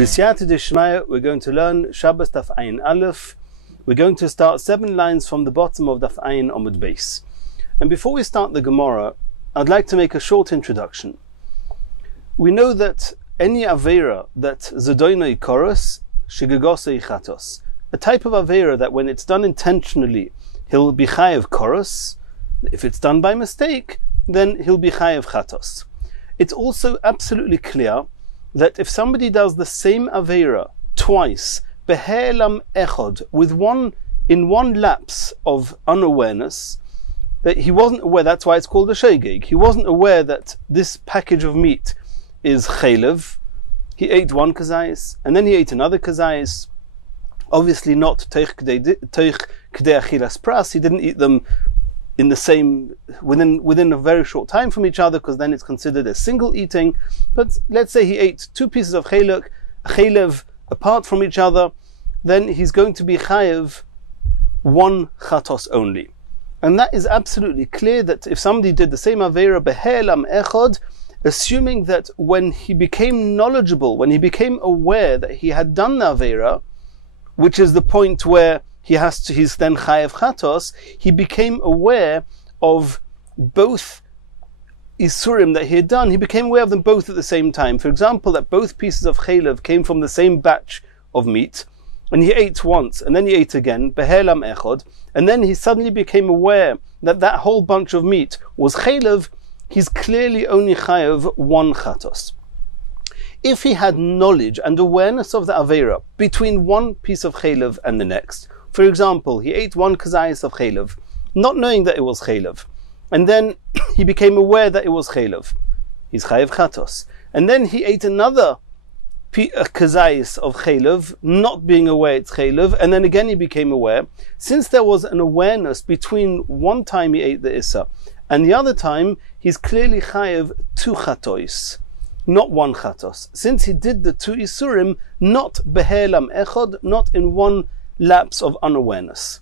B'siyata d'shmaya, we're going to learn Shabbos Daf Ayin Aleph. We're going to start 7 lines from the bottom of Daf Ayin Omud Beis. And before we start the Gemara, I'd like to make a short introduction. We know that any Aveira that Zedoinoi Koros, Shigagosei Chatos, a type of Aveira that when it's done intentionally, he'll be Chayev Koros. If it's done by mistake, then he'll be Chayev Chatos. It's also absolutely clear that if somebody does the same Aveira twice, Behelam Echod, with one lapse of unawareness, that he wasn't aware, that's why it's called a Shegeg. He wasn't aware that this package of meat is Chaylev. He ate one kazayis, and then he ate another kazayis. Obviously not Teich Kdei Achilas Pras. He didn't eat them in the same, within a very short time from each other, because then it's considered a single eating. But let's say he ate 2 pieces of chaylev apart from each other, then he's going to be chayev 1 chatos only. And that is absolutely clear, that if somebody did the same aveira behelam echod, assuming that when he became knowledgeable, when he became aware that he had done the aveira, which is the point where he's then chayev chatos, he became aware of both isurim that he had done. He became aware of them both at the same time. For example, that both pieces of chaylev came from the same batch of meat, and he ate once, and then he ate again, behelam echod, and then he suddenly became aware that that whole bunch of meat was chaylev. He's clearly only chayev 1 chatos. If he had knowledge and awareness of the aveira between one piece of chaylev and the next, for example, he ate 1 kazayis of chaylev, not knowing that it was chaylev, and then he became aware that it was chaylev, he's chayev chatos. And then he ate another kazayis of chaylev, not being aware it's chaylev, and then again he became aware. Since there was an awareness between one time he ate the issa and the other time, he's clearly chayev 2 chatois, not 1 chatos. Since he did the 2 isurim, not behelam echod, not in one lapse of unawareness.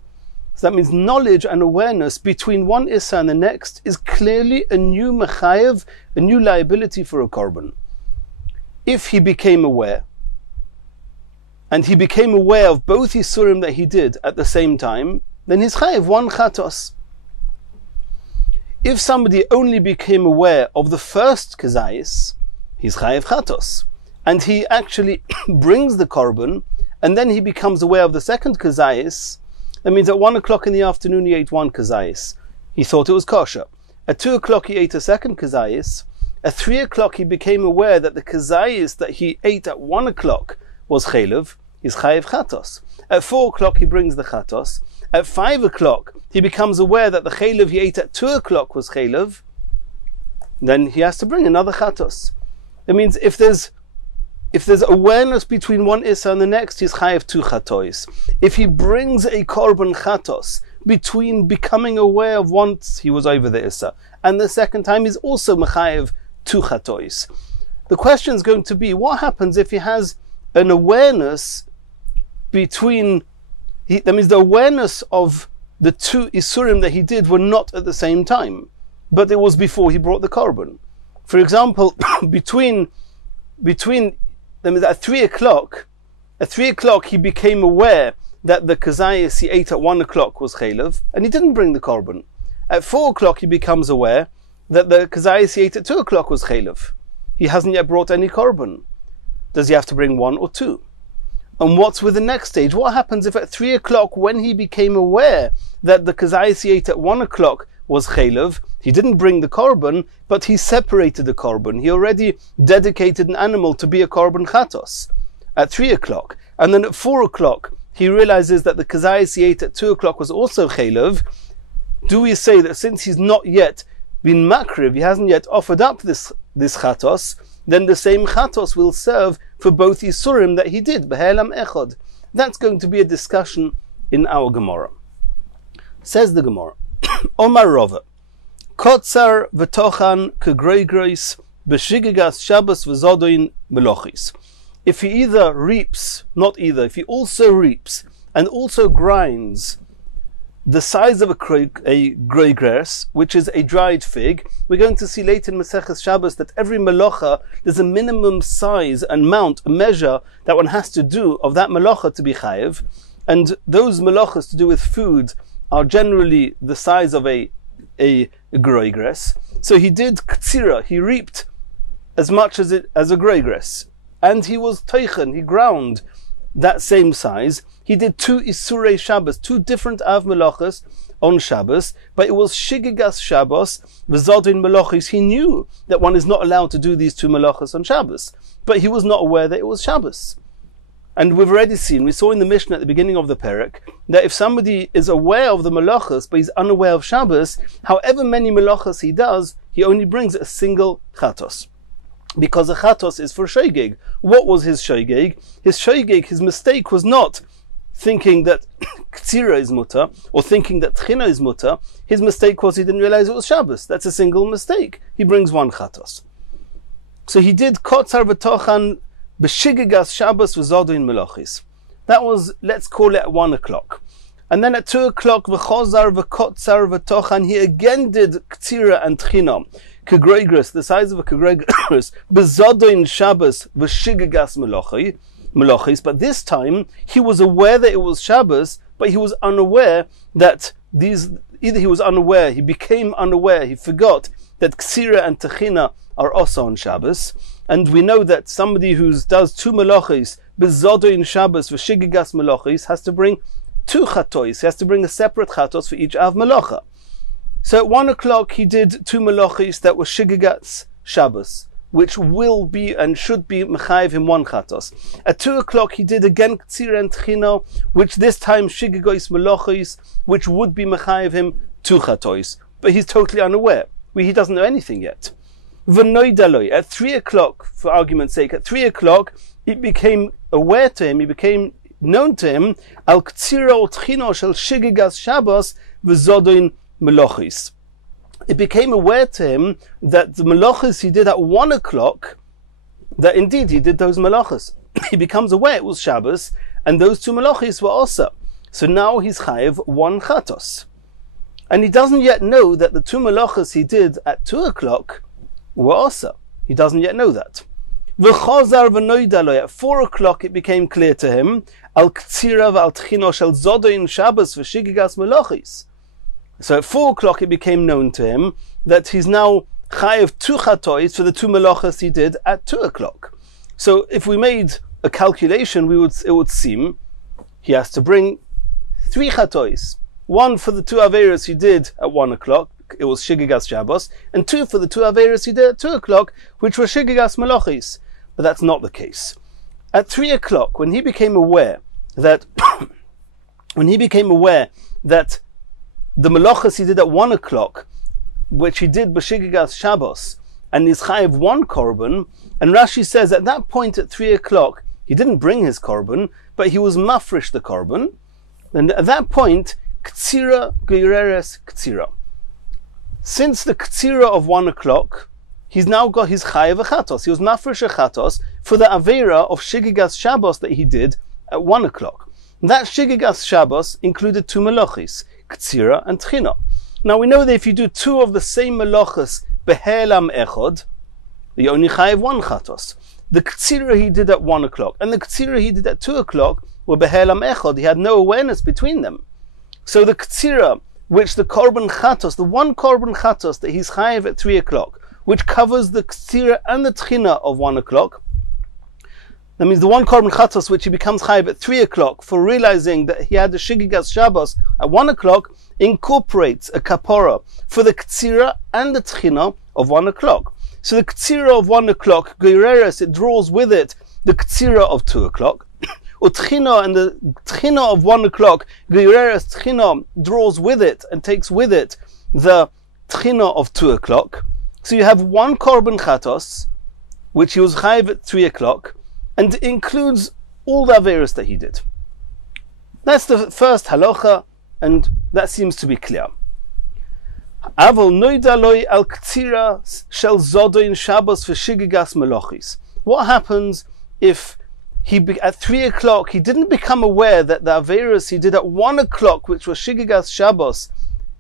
So that means knowledge and awareness between one issa and the next is clearly a new mechayev, a new liability for a korban. If he became aware, and he became aware of both isurim that he did at the same time, then he's chayev 1 chatos. If somebody only became aware of the first kazayis, he's chayev chatos, and he actually brings the korban, and then he becomes aware of the second kazayis. That means at 1 o'clock in the afternoon he ate 1 kazayis. He thought it was kosher. At 2 o'clock he ate a second kazayis. At 3 o'clock he became aware that the kazayis that he ate at 1 o'clock was chaylev. He's chayev chatos. At 4 o'clock he brings the chatos. At 5 o'clock he becomes aware that the chaylev he ate at 2 o'clock was chaylev. Then he has to bring another chatos. That means if there's awareness between one issa and the next, he's chayev 2 chatois. If he brings a korban chatos between becoming aware of once he was over the issa and the second time, he's also mechayev 2 chatois. The question is going to be, what happens if he has an awareness between, that means the awareness of the 2 isurim that he did were not at the same time, but it was before he brought the korban. For example, between that means at 3 o'clock he became aware that the kazayis he ate at 1 o'clock was chaylev, and he didn't bring the korban. At 4 o'clock he becomes aware that the kazayis he ate at 2 o'clock was chaylev. He hasn't yet brought any korban. Does he have to bring 1 or 2? And what's with the next stage? What happens if at 3 o'clock, when he became aware that the kazayis he ate at 1 o'clock was chaylev, he didn't bring the korban, but he separated the korban. He already dedicated an animal to be a korban chatos at 3 o'clock. And then at 4 o'clock, he realizes that the kazayis he ate at 2 o'clock was also chaylev. Do we say that since he's not yet been makriv, he hasn't yet offered up this chatos, then the same chatos will serve for both isurim that he did, behelam echod? That's going to be a discussion in our Gemara. Says the Gemara, Omar Rova, Kotzar v'tochan k'groigrois b'shigigas Shabbos v'zodoin melochis. If he if he also reaps and also grinds the size of a groigres, which is a dried fig. We're going to see later in Masechus Shabbos that every melacha, there's a minimum size and amount, a measure that one has to do of that melacha to be chayev. And those melachas to do with food are generally the size of a groigres. So he did ktsira, he reaped as much as a groigres. And he was teichen, he ground that same size. He did 2 Isurei Shabbos, 2 different Av Melachas on Shabbos, but it was Shigigas Shabbos, V'zodin Melachis. He knew that one is not allowed to do these 2 Melachas on Shabbos, but he was not aware that it was Shabbos. And we've already seen, we saw in the Mishnah at the beginning of the Perek, that if somebody is aware of the Melachas, but he's unaware of Shabbos, however many Melachas he does, he only brings a single Chatos. Because a Chatos is for Shoigeg. What was his Shoigeg? His Shoigeg, his mistake was not thinking that Ktsira is mutter, or thinking that Tchina is mutter. His mistake was he didn't realize it was Shabbos. That's a single mistake. He brings 1 Chatos. So he did Kotzar v'tochan b'shigigas Shabbos v'zodin melachis. That was, let's call it, at 1 o'clock. And then at 2 o'clock, v'chozar v'kotzar v'tochan, he again did Ktsira and Tchina. Kegregris, the size of a kegregris, b'zodin Shabbos v'shigigas melachis, but this time he was aware that it was Shabbos, but he was unaware that either he was unaware, he became unaware, he forgot that Ksira and Techina are also on Shabbos. And we know that somebody who does 2 melachis, b'zodin Shabbos v'shigigas melachis, has to bring 2 chatois, he has to bring a separate chatos for each Av melacha. So at 1 o'clock he did 2 melachis that were shigigas Shabbos, which will be and should be mechayev him 1 chatos. At 2 o'clock he did again Ktsira and Tchina, which this time shigigois melachis, which would be mechayev him 2 chatois. But he's totally unaware. He doesn't know anything yet. V'noidaloi, at 3 o'clock, for argument's sake, at 3 o'clock, it became aware to him, it became known to him, al Ktsira o Tchina shel shigigas Shabbos v'zodin melachis. It became aware to him that the melachas he did at 1 o'clock, that indeed he did those melachas. He becomes aware it was Shabbos, and those 2 melachis were also. So now he's chayev 1 chatos. And he doesn't yet know that the 2 melachas he did at 2 o'clock were also. He doesn't yet know that. V'chazar v'noidaloi, at 4 o'clock it became clear to him, al ktsira v'al tchino shel zodoin Shabbos v'shigigas melachis. So at 4 o'clock it became known to him that he's now chayev 2 chatois for the 2 melachas he did at 2 o'clock. So if we made a calculation, it would seem he has to bring 3 chatois. 1 for the 2 averos he did at 1 o'clock, it was shigigas Shabbos, and 2 for the 2 averos he did at 2 o'clock, which were shigigas melachis. But that's not the case. At 3 o'clock, when he became aware that the melachas he did at 1 o'clock, which he did b'shigigas Shabbos, and is chayev 1 korban, and Rashi says at that point at 3 o'clock, he didn't bring his korban, but he was mafresh the korban, and at that point, ktsira geireres ktsira. Since the ktsira of 1 o'clock, he's now got his chayev chatos. He was mafresh a chatos for the avera of shigigas Shabbos that he did at 1 o'clock. That shigigas Shabbos included 2 melachis, Ktsira and Tchina. Now we know that if you do 2 of the same melachas behelam echod, you only chayev 1 chatos. The Ktsira he did at 1 o'clock and the Ktsira he did at 2 o'clock were behelam echod. He had no awareness between them. So the Ktsira, which the korban chatos, the 1 korban chatos that he's chayev at 3 o'clock, which covers the Ktsira and the Tchina of 1 o'clock, that means the 1 korban chatos which he becomes chayev at 3 o'clock for realizing that he had the shigigas Shabbos at 1 o'clock incorporates a kapora for the ktsira and the tchina of 1 o'clock. So the ktsira of 1 o'clock, geireres, it draws with it the ktsira of 2 o'clock. Utchina, and the tchina of 1 o'clock, geireres tchina, draws with it and takes with it the tchina of 2 o'clock. So you have 1 korban chatos, which he was chayev at 3 o'clock, and includes all the averos that he did. That's the first halacha, and that seems to be clear. Aval noidaloi al ktsira shel zodoin Shabbos v'shigigas melachis. What happens if at 3 o'clock, he didn't become aware that the Averis he did at 1 o'clock, which was Shigigas Shabbos,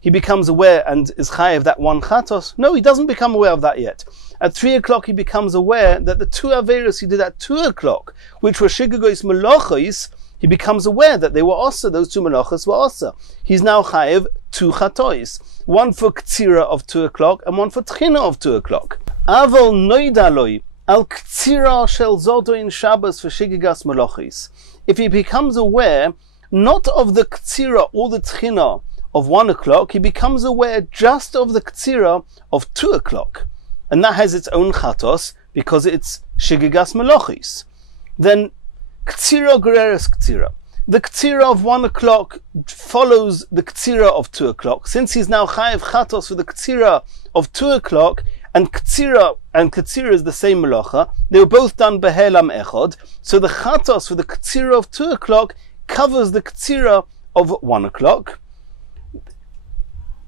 he becomes aware and is chayev that one chatos. No, he doesn't become aware of that yet. At 3 o'clock, he becomes aware that the 2 Averis he did at 2 o'clock, which were Shigagos Melochos, he becomes aware that they were also, those 2 Melochos were also. He's now chayev 2 chatois, one for Ktsira of 2 o'clock and one for Tchina of 2 o'clock. Aval noidaloi al Ktsira shel zodo in Shabbos for Shigigas Melochos. If he becomes aware not of the Ktsira or the Tchina of 1 o'clock, he becomes aware just of the Ktsira of 2 o'clock. And that has its own chatos because it's Shigigas Melochos. Then Ktsira Gereres Ktsira. The Ktsira of 1 o'clock follows the Ktsira of 2 o'clock. Since he's now chayev chatos for the Ktsira of 2 o'clock, and Ktsira is the same melacha, they were both done behelam echod, so the chatos for the Ktsira of 2 o'clock covers the Ktsira of 1 o'clock.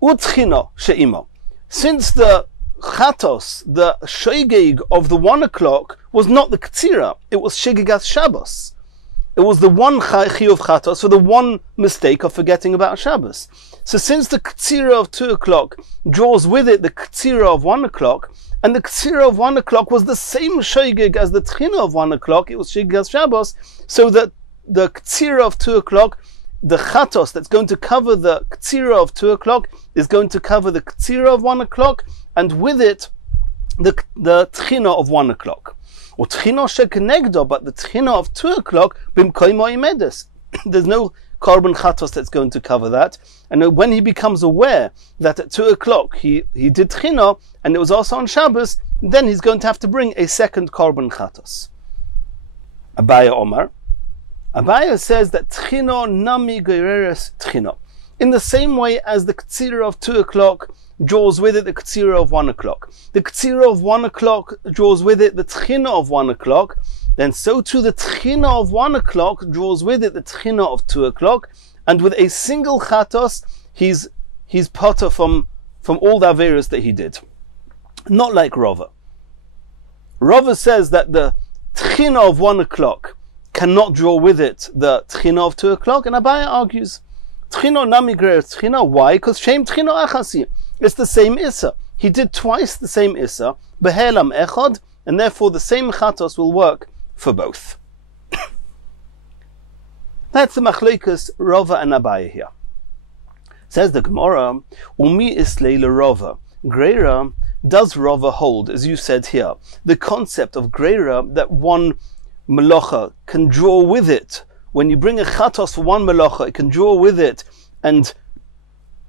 Utchino she'imo. Since the chatos, the shogeg of the 1 o'clock was not the Ktsira, it was Shigigas Shabbos. It was the one chiyuv chatos for the one mistake of forgetting about Shabbos. So since the Ktsira of 2 o'clock draws with it the Ktsira of 1 o'clock, and the Ktsira of 1 o'clock was the same shogeg as the Tchina of 1 o'clock, it was Shigigas Shabbos, so that the Ktsira of 2 o'clock, the chatos that's going to cover the Ktsira of 2 o'clock is going to cover the Ktsira of 1 o'clock, and with it the Tchina of 1 o'clock. Or Tchina shekenegdo, but the Tchina of 2 o'clock, bimkoimo imedes. There's no carbon chatos that's going to cover that. And when he becomes aware that at 2 o'clock he did Tchina, and it was also on Shabbos, then he's going to have to bring a second carbon chatos. Abaya Omar. Abaya says that Tchina nami gereres Tchina. In the same way as the Ktsira of 2 o'clock draws with it the Ktsira of 1 o'clock. The Ktsira of 1 o'clock draws with it the Tchina of 1 o'clock. Then so too the Tchina of 1 o'clock draws with it the Tchina of 2 o'clock. And with a single chatos, he's potter from all the averos that he did. Not like Rava. Rava says that the Tchina of 1 o'clock cannot draw with it the Tchina of 2 o'clock, and Abaya argues, Tchina nami gereres Tchina. Why? Because Shem Tchina achasi. It's the same Issa. He did twice the same Issa, behelam echod, and therefore the same chatos will work for both. That's the machlekes Rava and Abaya here. Says the Gemara, Umi islei leRava. Greira, does Rava hold, as you said here, the concept of Greira that one melacha can draw with it? When you bring a chatos for one melacha, it can draw with it and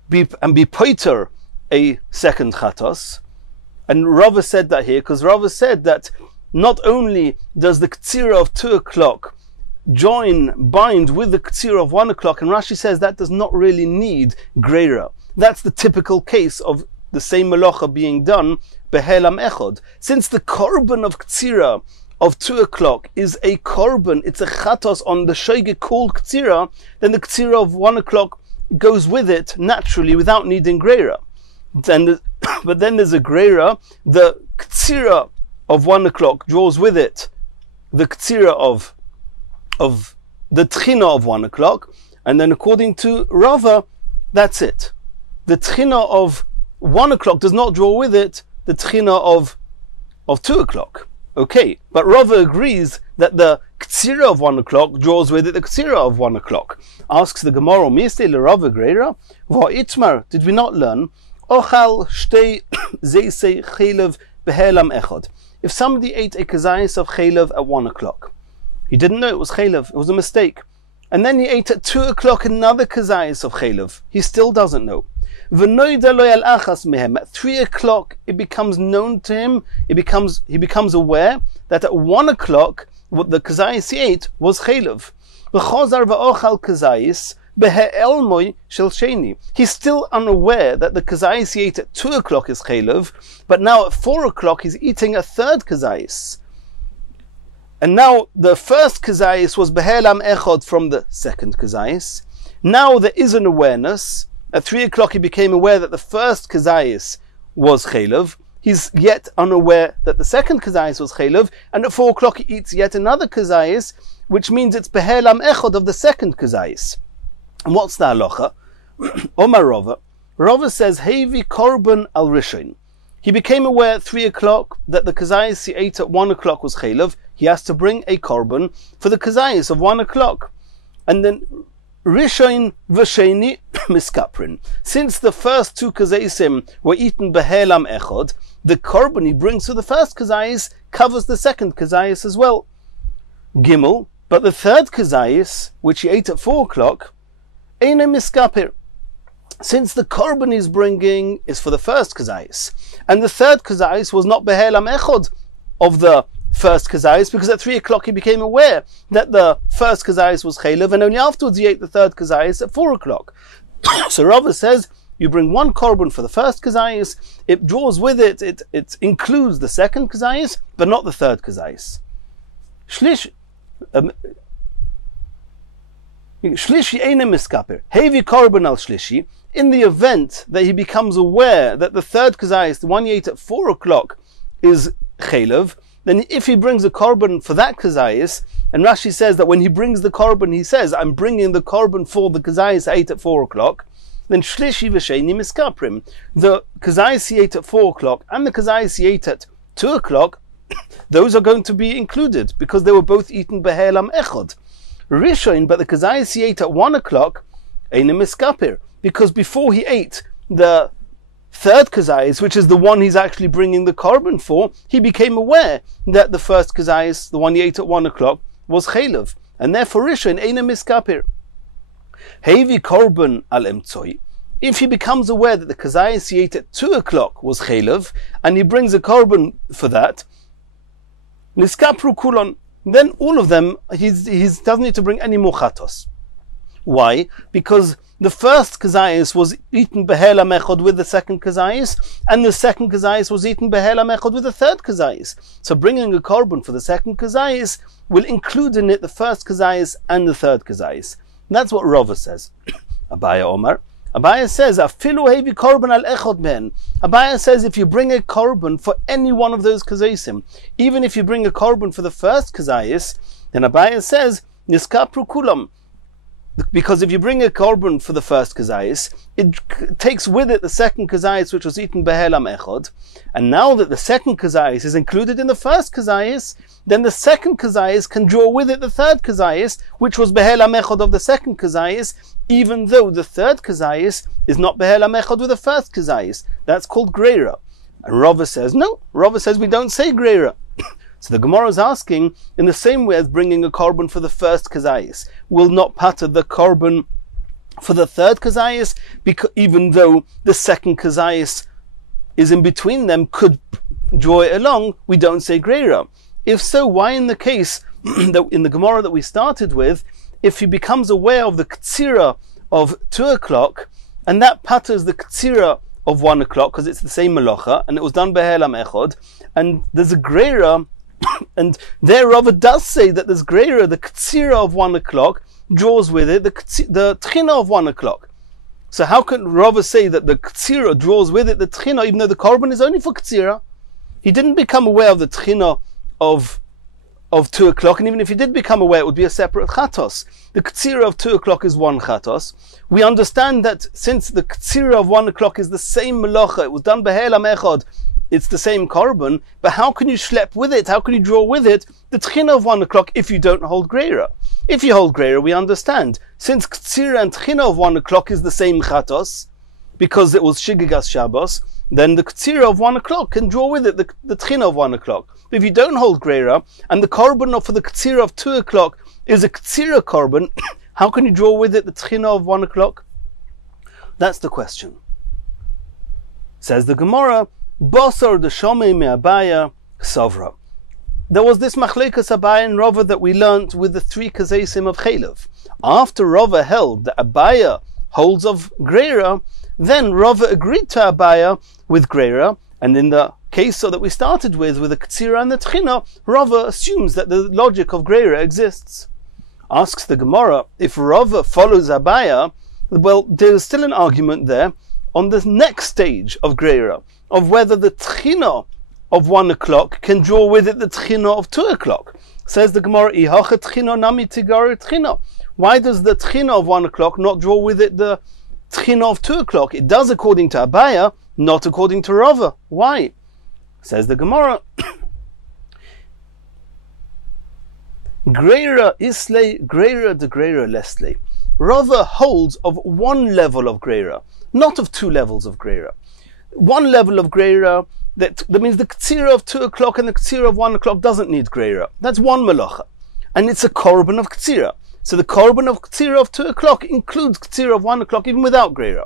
be poiter a second chatos. And Rava said that here because Rava said that not only does the Ktsira of 2 o'clock bind with the Ktsira of 1 o'clock, and Rashi says that does not really need Greira. That's the typical case of the same melacha being done behelam echod. Since the korban of Ktsira of 2 o'clock is a korban, it's a chatos on the shogeg called Ktsira, then the Ktsira of 1 o'clock goes with it naturally without needing Greira. But then there's a Greira, the Ktsira of 1 o'clock draws with it the Ktsira of the Tchina of 1 o'clock, and then according to Rava, that's it. The Tchina of 1 o'clock does not draw with it the Tchina of 2 o'clock. Okay, but Rava agrees that the Ktsira of 1 o'clock draws with it the Ktsira of 1 o'clock. Asks the Gemara, Miste le Rava Greira? Itmar, did we not learn? Ochal shtei zeisei chelev behelam echad. If somebody ate a kazayis of chelev at 1 o'clock, he didn't know it was chelev, it was a mistake. And then he ate at 2 o'clock another kazayis of chelev, he still doesn't know. At 3 o'clock it becomes known to him, he becomes aware that at 1 o'clock what the kazayis he ate was chelev. He's still unaware that the kazayis he ate at 2 o'clock is chelev, but now at 4 o'clock he's eating a third kazayis. And now the first kazayis was behelam echod from the second kazayis. Now there is an awareness. At 3 o'clock he became aware that the first kazayis was chelev, he's yet unaware that the second kazayis was chaylev, and at 4 o'clock he eats yet another kazayis, which means it's behelam echod of the second kazayis. And what's the halacha? Omar Rava. Rava says, Hevi korban al rishon. He became aware at 3 o'clock that the kazayis he ate at 1 o'clock was chaylev. He has to bring a korban for the kazayis of 1 o'clock. And then Rishon v'sheni miskaprin. Since the first 2 kazaisim were eaten behelam echod, the korban he brings for the first kazayis covers the second kazayis as well. Gimel, but the third kazayis, which he ate at 4 o'clock, eine miskapir. Since the korban he's bringing is for the first kazayis, and the third kazayis was not behelam echod of the first kazayis, because at 3 o'clock he became aware that the first kazayis was chaylev, and only afterwards he ate the third kazayis at 4 o'clock. So Rava says, you bring 1 korban for the first kazayis, it draws with it, it includes the second kazayis, but not the third kazayis. Shlishi eine miskaper. Hevi korban al shlishi. In the event that he becomes aware that the third kazayis, the one he ate at 4 o'clock, is chaylev, then if he brings a korban for that kazayis, and Rashi says that when he brings the korban, he says, I'm bringing the korban for the kazayis I ate at 4 o'clock, then shlishi v'sheni miskaprim. The kazayis he ate at 4 o'clock and the kazayis he ate at 2 o'clock, those are going to be included because they were both eaten behelam echod. Rishon, but the kazayis he ate at 1 o'clock, eine miskapir, because before he ate the third kazayis, which is the one he's actually bringing the korban for, he became aware that the first kazayis, the one he ate at 1 o'clock, was chaylev, and therefore Rishon eine miskapir. Hevi korban al emtzoi. If he becomes aware that the kazayis he ate at 2 o'clock was chaylev, and he brings a korban for that, niskapru kulon, then all of them, he doesn't need to bring any more chatos. Why? Because the first kazayis was eaten behelam echod with the second kazayis, and the second kazayis was eaten behelam echod with the third kazayis. So bringing a korban for the second kazayis will include in it the first kazayis and the third kazayis. That's what Rava says. Abaya Omar. Abaya says, Afilu hevi korban al echod men. Abaya says, if you bring a korban for any one of those kazaisim, even if you bring a korban for the first kazayis, then Abaya says, niskapru kulam. Because if you bring a korban for the first kazayis, it takes with it the second kazayis which was eaten behelam echod, and now that the second kazayis is included in the first kazayis, then the second kazayis can draw with it the third kazayis which was behelam echod of the second kazayis, even though the third kazayis is not behelam echod with the first kazayis. That's called greira. And Rava says, no, Rava says we don't say greira. So the Gemara is asking, in the same way as bringing a korban for the first kazayis will not pater the korban for the third kazayis, because even though the second kazayis is in between them, could draw it along, we don't say greira. If so, why in the case that in the Gemara that we started with, if he becomes aware of the ktsira of 2 o'clock, and that paters the ktsira of 1 o'clock, because it's the same melacha, and it was done behelam echod, and there's a greira, and there Rava does say that there's greira, the ktsira of 1 o'clock draws with it the tchina of 1 o'clock. So how can Rava say that the ktsira draws with it the tchina, even though the korban is only for ktsira? He didn't become aware of the tchina of 2 o'clock, and even if he did become aware, it would be a separate chatos. The ktsira of 2 o'clock is 1 chatos. We understand that since the ktsira of 1 o'clock is the same melacha, it was done behelam echod, it's the same korban, but how can you schlep with it, how can you draw with it the tchina of 1 o'clock if you don't hold greira? If you hold greira, we understand. Since ktsira and tchina of 1 o'clock is the same chatos, because it was shigigas Shabbos, then the ktsira of 1 o'clock can draw with it the tchina of 1 o'clock. But if you don't hold greira, and the korban for the ktsira of 2 o'clock is a ktsira korban, how can you draw with it the tchina of 1 o'clock? That's the question. Says the Gemara, Bosor the Shomei me'abaya Sovra. There was this machlekas Abaya and Rava that we learnt with the 3 kazaisim of Chaylev. After Rava held that Abaya holds of greira, then Rava agreed to Abaya with greira, and in the case that we started with the ktsira and the tchina, Rava assumes that the logic of greira exists. Asks the Gemara, if Rava follows Abaya, well, there's still an argument there on the next stage of Greira, of whether the tchina of 1 o'clock can draw with it the tchina of 2 o'clock. Says the Gemara, Ihacha tchina nami tigar tchina. Why does the tchina of 1 o'clock not draw with it the tchina of 2 o'clock? It does according to Abaya, not according to Rava. Why? Says the Gemara, Greira isle, Greira de Greira lesle. Rava holds of 1 level of Greira, not of 2 levels of Greira. 1 level of Greira, that means the Ktsira of 2 o'clock and the Ktsira of 1 o'clock doesn't need Greira. That's 1 Malacha. And it's a Korban of Ktsira. So the Korban of Ktsira of 2 o'clock includes Ktsira of 1 o'clock even without Greira.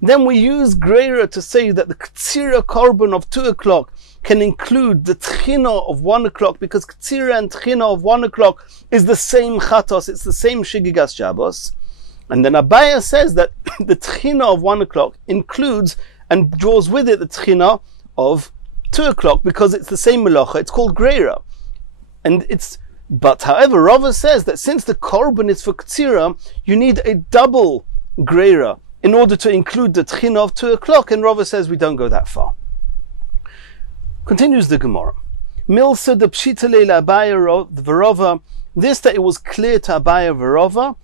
Then we use Greira to say that the Ktsira Korban of 2 o'clock can include the Tchina of 1 o'clock, because Ktsira and Tchina of 1 o'clock is the same Chatos, it's the same Shigigas Shabbos. And then Abaya says that the Tchina of 1 o'clock includes and draws with it the Tchina of 2 o'clock, because it's the same Melacha, it's called Greira. But however, Rava says that since the Korban is for Ktsira, you need a double Greira in order to include the Tchina of 2 o'clock, and Rava says we don't go that far. Continues the Gemara. Milsa de Pshitale la Abaya v'Rava, this that it was clear to Abaya v'Rava,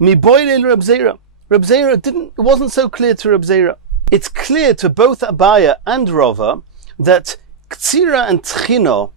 mi boile Reb Zera. Reb Zera it wasn't so clear to Reb Zera. It's clear to both Abaya and Rava that Ktsira and Tchina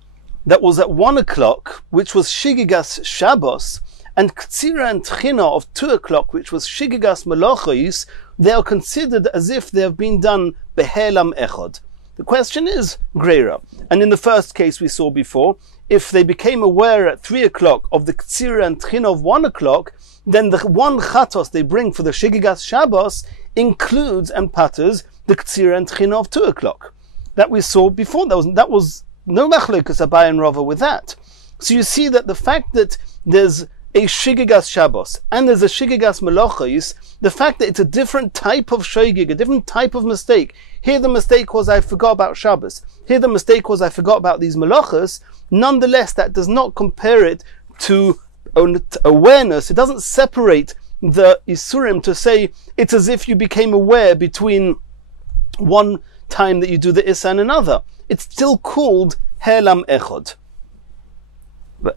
that was at 1 o'clock, which was Shigigas Shabbos, and Ktsira and Tchina of 2 o'clock, which was Shigigas Malachos, they are considered as if they have been done Behelam Echad. The question is Greira. And in the first case we saw before, if they became aware at 3 o'clock of the Ktsira and Tchina of 1 o'clock, then the 1 Chatos they bring for the Shigigas Shabbos includes and patters the Ktsira and Tchina of 2 o'clock. That we saw before, that was no machlokas Abaya and Rava with that. So you see that the fact that there's a Shigigas Shabbos and there's a Shigigas Malachos, the fact that it's a different type of shogig, a different type of mistake. Here the mistake was I forgot about Shabbos. Here the mistake was I forgot about these Malachos. Nonetheless, that does not compare it to awareness. It doesn't separate the Isurim to say it's as if you became aware between one time that you do the Issa and another. It's still called Helam Echad.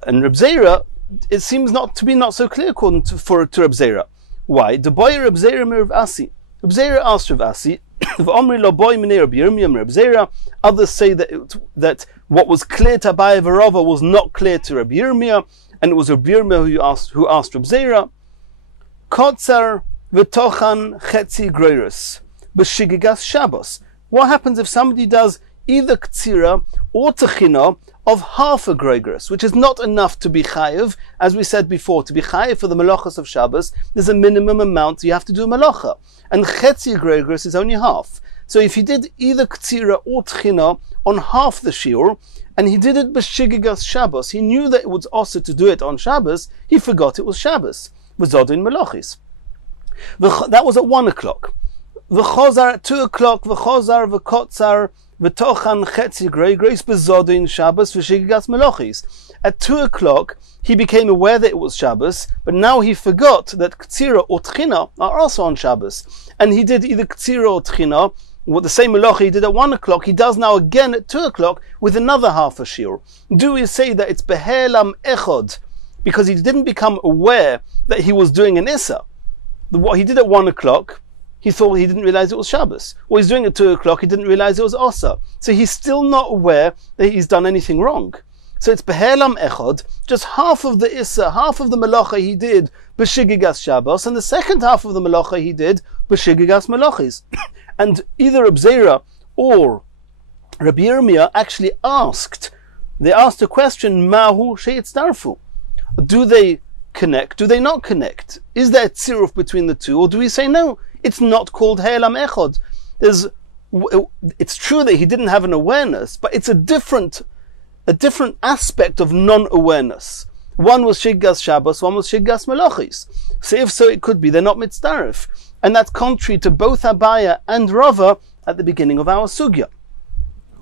And Reb Zera, it seems not so clear according to Reb Zera. Why? The boy Reb Zera mir Reb Asi. Reb Zera asked Reb Asi, others say that what was clear to Abaya v'Rava was not clear to Reb Yirmiyah, and it was Reb Yirmiyah who asked Reb Zera, Kotzar v'tochan chetzi groirus b'shigigas Shabbos. What happens if somebody does either Ktsira or Techina of half a Gregorus, which is not enough to be Chayiv? As we said before, to be Chayiv for the Malachas of Shabbos, there's a minimum amount you have to do Malacha. And Chetzi Gregorus is only half. So if he did either Ktsira or Techina on half the Shiur, and he did it b'shigigas Shabbos, he knew that it was also to do it on Shabbos, he forgot it was Shabbos. V'zodin Malachis. That was at 1 o'clock. V'chozar at 2 o'clock, v'chozar v'kotzar v'tochan chetzi gregreis b'zodin Shabbos v'shigigas Malachis. At 2 o'clock, he became aware that it was Shabbos, but now he forgot that Ktsira or Techina are also on Shabbos. And he did either Ktsira or Techina, what the same Malacha he did at 1 o'clock, he does now again at 2 o'clock with another half a shiur. Do we say that it's Behelam Echad, because he didn't become aware that he was doing an Issa? What he did at 1 o'clock, he thought he didn't realize it was Shabbos. What he's doing at 2 o'clock, he didn't realize it was Osa. So he's still not aware that he's done anything wrong. So it's Behelam Echad, just half of the Issa, half of the Malacha he did b'shigigas Shabbos, and the second half of the Malacha he did b'shigigas Malachis. And either Reb Zera or Rabbi Yirmiyah actually asked a question, Mahu sheyitzdarfu. Do they connect? Do they not connect? Is there a tziruf between the two? Or do we say, no, it's not called He'elam Echad? It's true that he didn't have an awareness, but it's a different aspect of non-awareness. One was Shigas Shabbos, one was Shigas Malachis. So if so, it could be they're not mitzdarif. And that's contrary to both Abaya and Rava at the beginning of our sugya.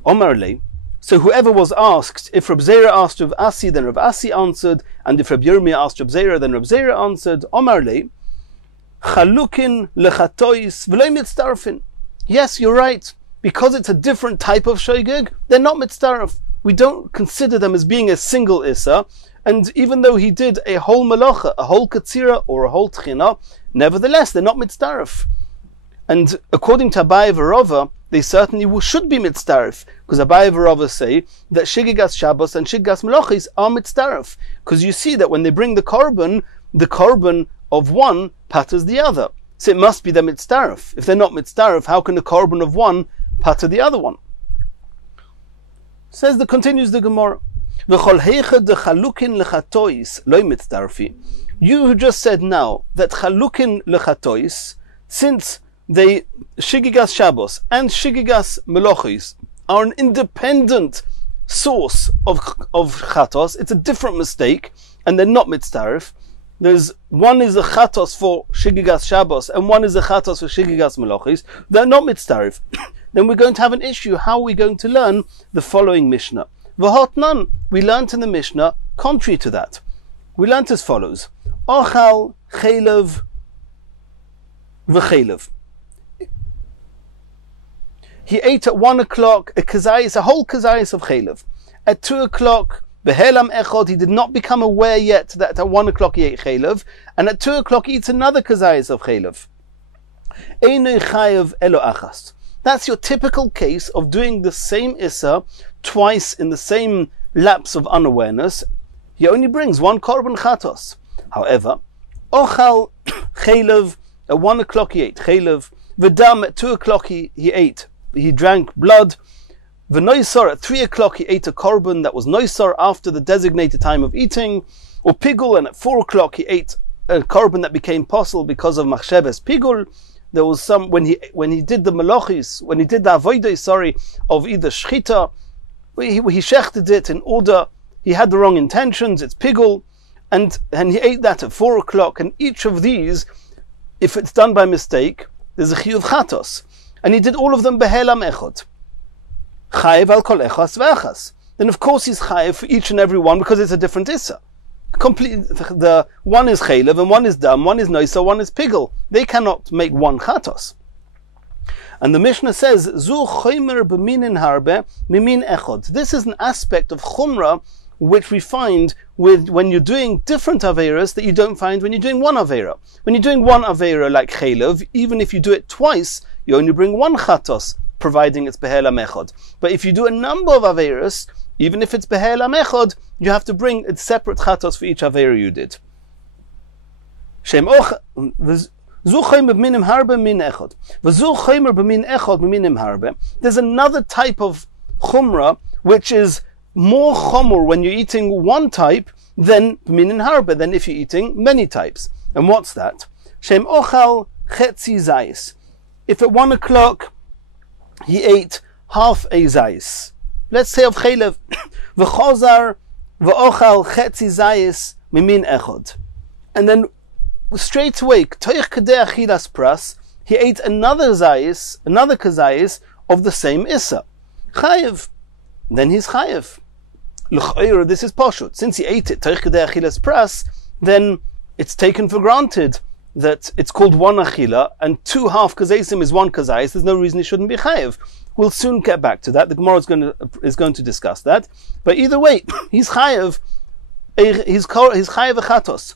Omarle. So whoever was asked, if Reb Zera asked Reb Asi, then Reb Asi answered, and if Reb Yirmiyah asked Reb Zera, then Reb Zera answered, Omarle, Chalukin lechatois v'lo mitzdarfin. yes, you're right. Because it's a different type of shogeg, they're not mitzdaref. We don't consider them as being a single issa. And even though he did a whole malacha, a whole katsira, or a whole tchina, nevertheless, they're not mitzdaref. And according to Abaye Verova, they certainly should be mitzdaref, because Abaye Verova say that shigigas Shabbos and shigigas melachis are mitzdaref. Because you see that when they bring the korban of one patters the other. So it must be the mitzdaref. If they're not mitzdaref, how can the korban of one patter the other one? Continues the Gemara. You who just said now that chalukin lechatois, since they shigigas Shabbos and shigigas melochis are an independent source of chatos, it's a different mistake, and they're not mitzdaref. One is a chatos for shigigas Shabbos and one is a chatos for shigigas melochis. They're not mitzdaref. Then we're going to have an issue. How are we going to learn the following Mishnah? V'hotnan, we learnt in the Mishnah contrary to that. We learnt as follows: Ochal chelev v'chelev. He ate at 1 o'clock a whole kazayis of chelev. At 2 o'clock, behelam echod, he did not become aware yet that at 1 o'clock he ate chelev, and at 2 o'clock he eats another kazayis of chelev. Einoi chayev elo achas. That's your typical case of doing the same issa twice in the same lapse of unawareness. He only brings one korban chatos. However, ochal chelev, at 1 o'clock he ate chelev. V'dam, at 2 o'clock he drank blood. V'noisar, at 3 o'clock he ate a korban that was noisar after the designated time of eating. Or pigul, and at 4 o'clock he ate a korban that became possible because of machsheves pigul. There was some, when he did the melochis, when he did the avodah, of either shchita, he shechted it in order, he had the wrong intentions, it's pigul, and he ate that at 4 o'clock, and each of these, if it's done by mistake, there's a chiyuv chatos. And he did all of them behelam echod. Chayev al kol echas ve'echas. Then of course he's chayev for each and every one, because it's a different issa. The one is chelev and one is dam, one is noisa, one is pigul. They cannot make one chatos. And the Mishnah says, Zu chomer b'minin harbe mimin echod. This is an aspect of chumrah which we find when you're doing different averas that you don't find when you're doing one avera. When you're doing one avera like chelev, even if you do it twice, you only bring one chatos, providing it's behelam echod. But if you do a number of averas, even if it's behelam echod, you have to bring a separate chatos for each avera you did. There's another type of chumrah which is more chomor when you're eating one type than minin harbe, than if you're eating many types. And what's that? Shem ochal chetzi zayis. If at 1 o'clock he ate half a zayis, let's say of chelev, v'chozar v'ochal chetzi zayis mimin echod, and then straight away toich kadeh achilas pras, he ate another zayis, another kazayis of the same issa, chayev. Then he's chayev. L'chayr, this is poshut. Since he ate it toich kadeh achilas pras, then it's taken for granted that it's called one achila, and 2 half kazaysim is 1 kazayis. There's no reason he shouldn't be chayev. We'll soon get back to that. The Gemara is going to discuss that. But either way, he's chayev. He's chayev achatos.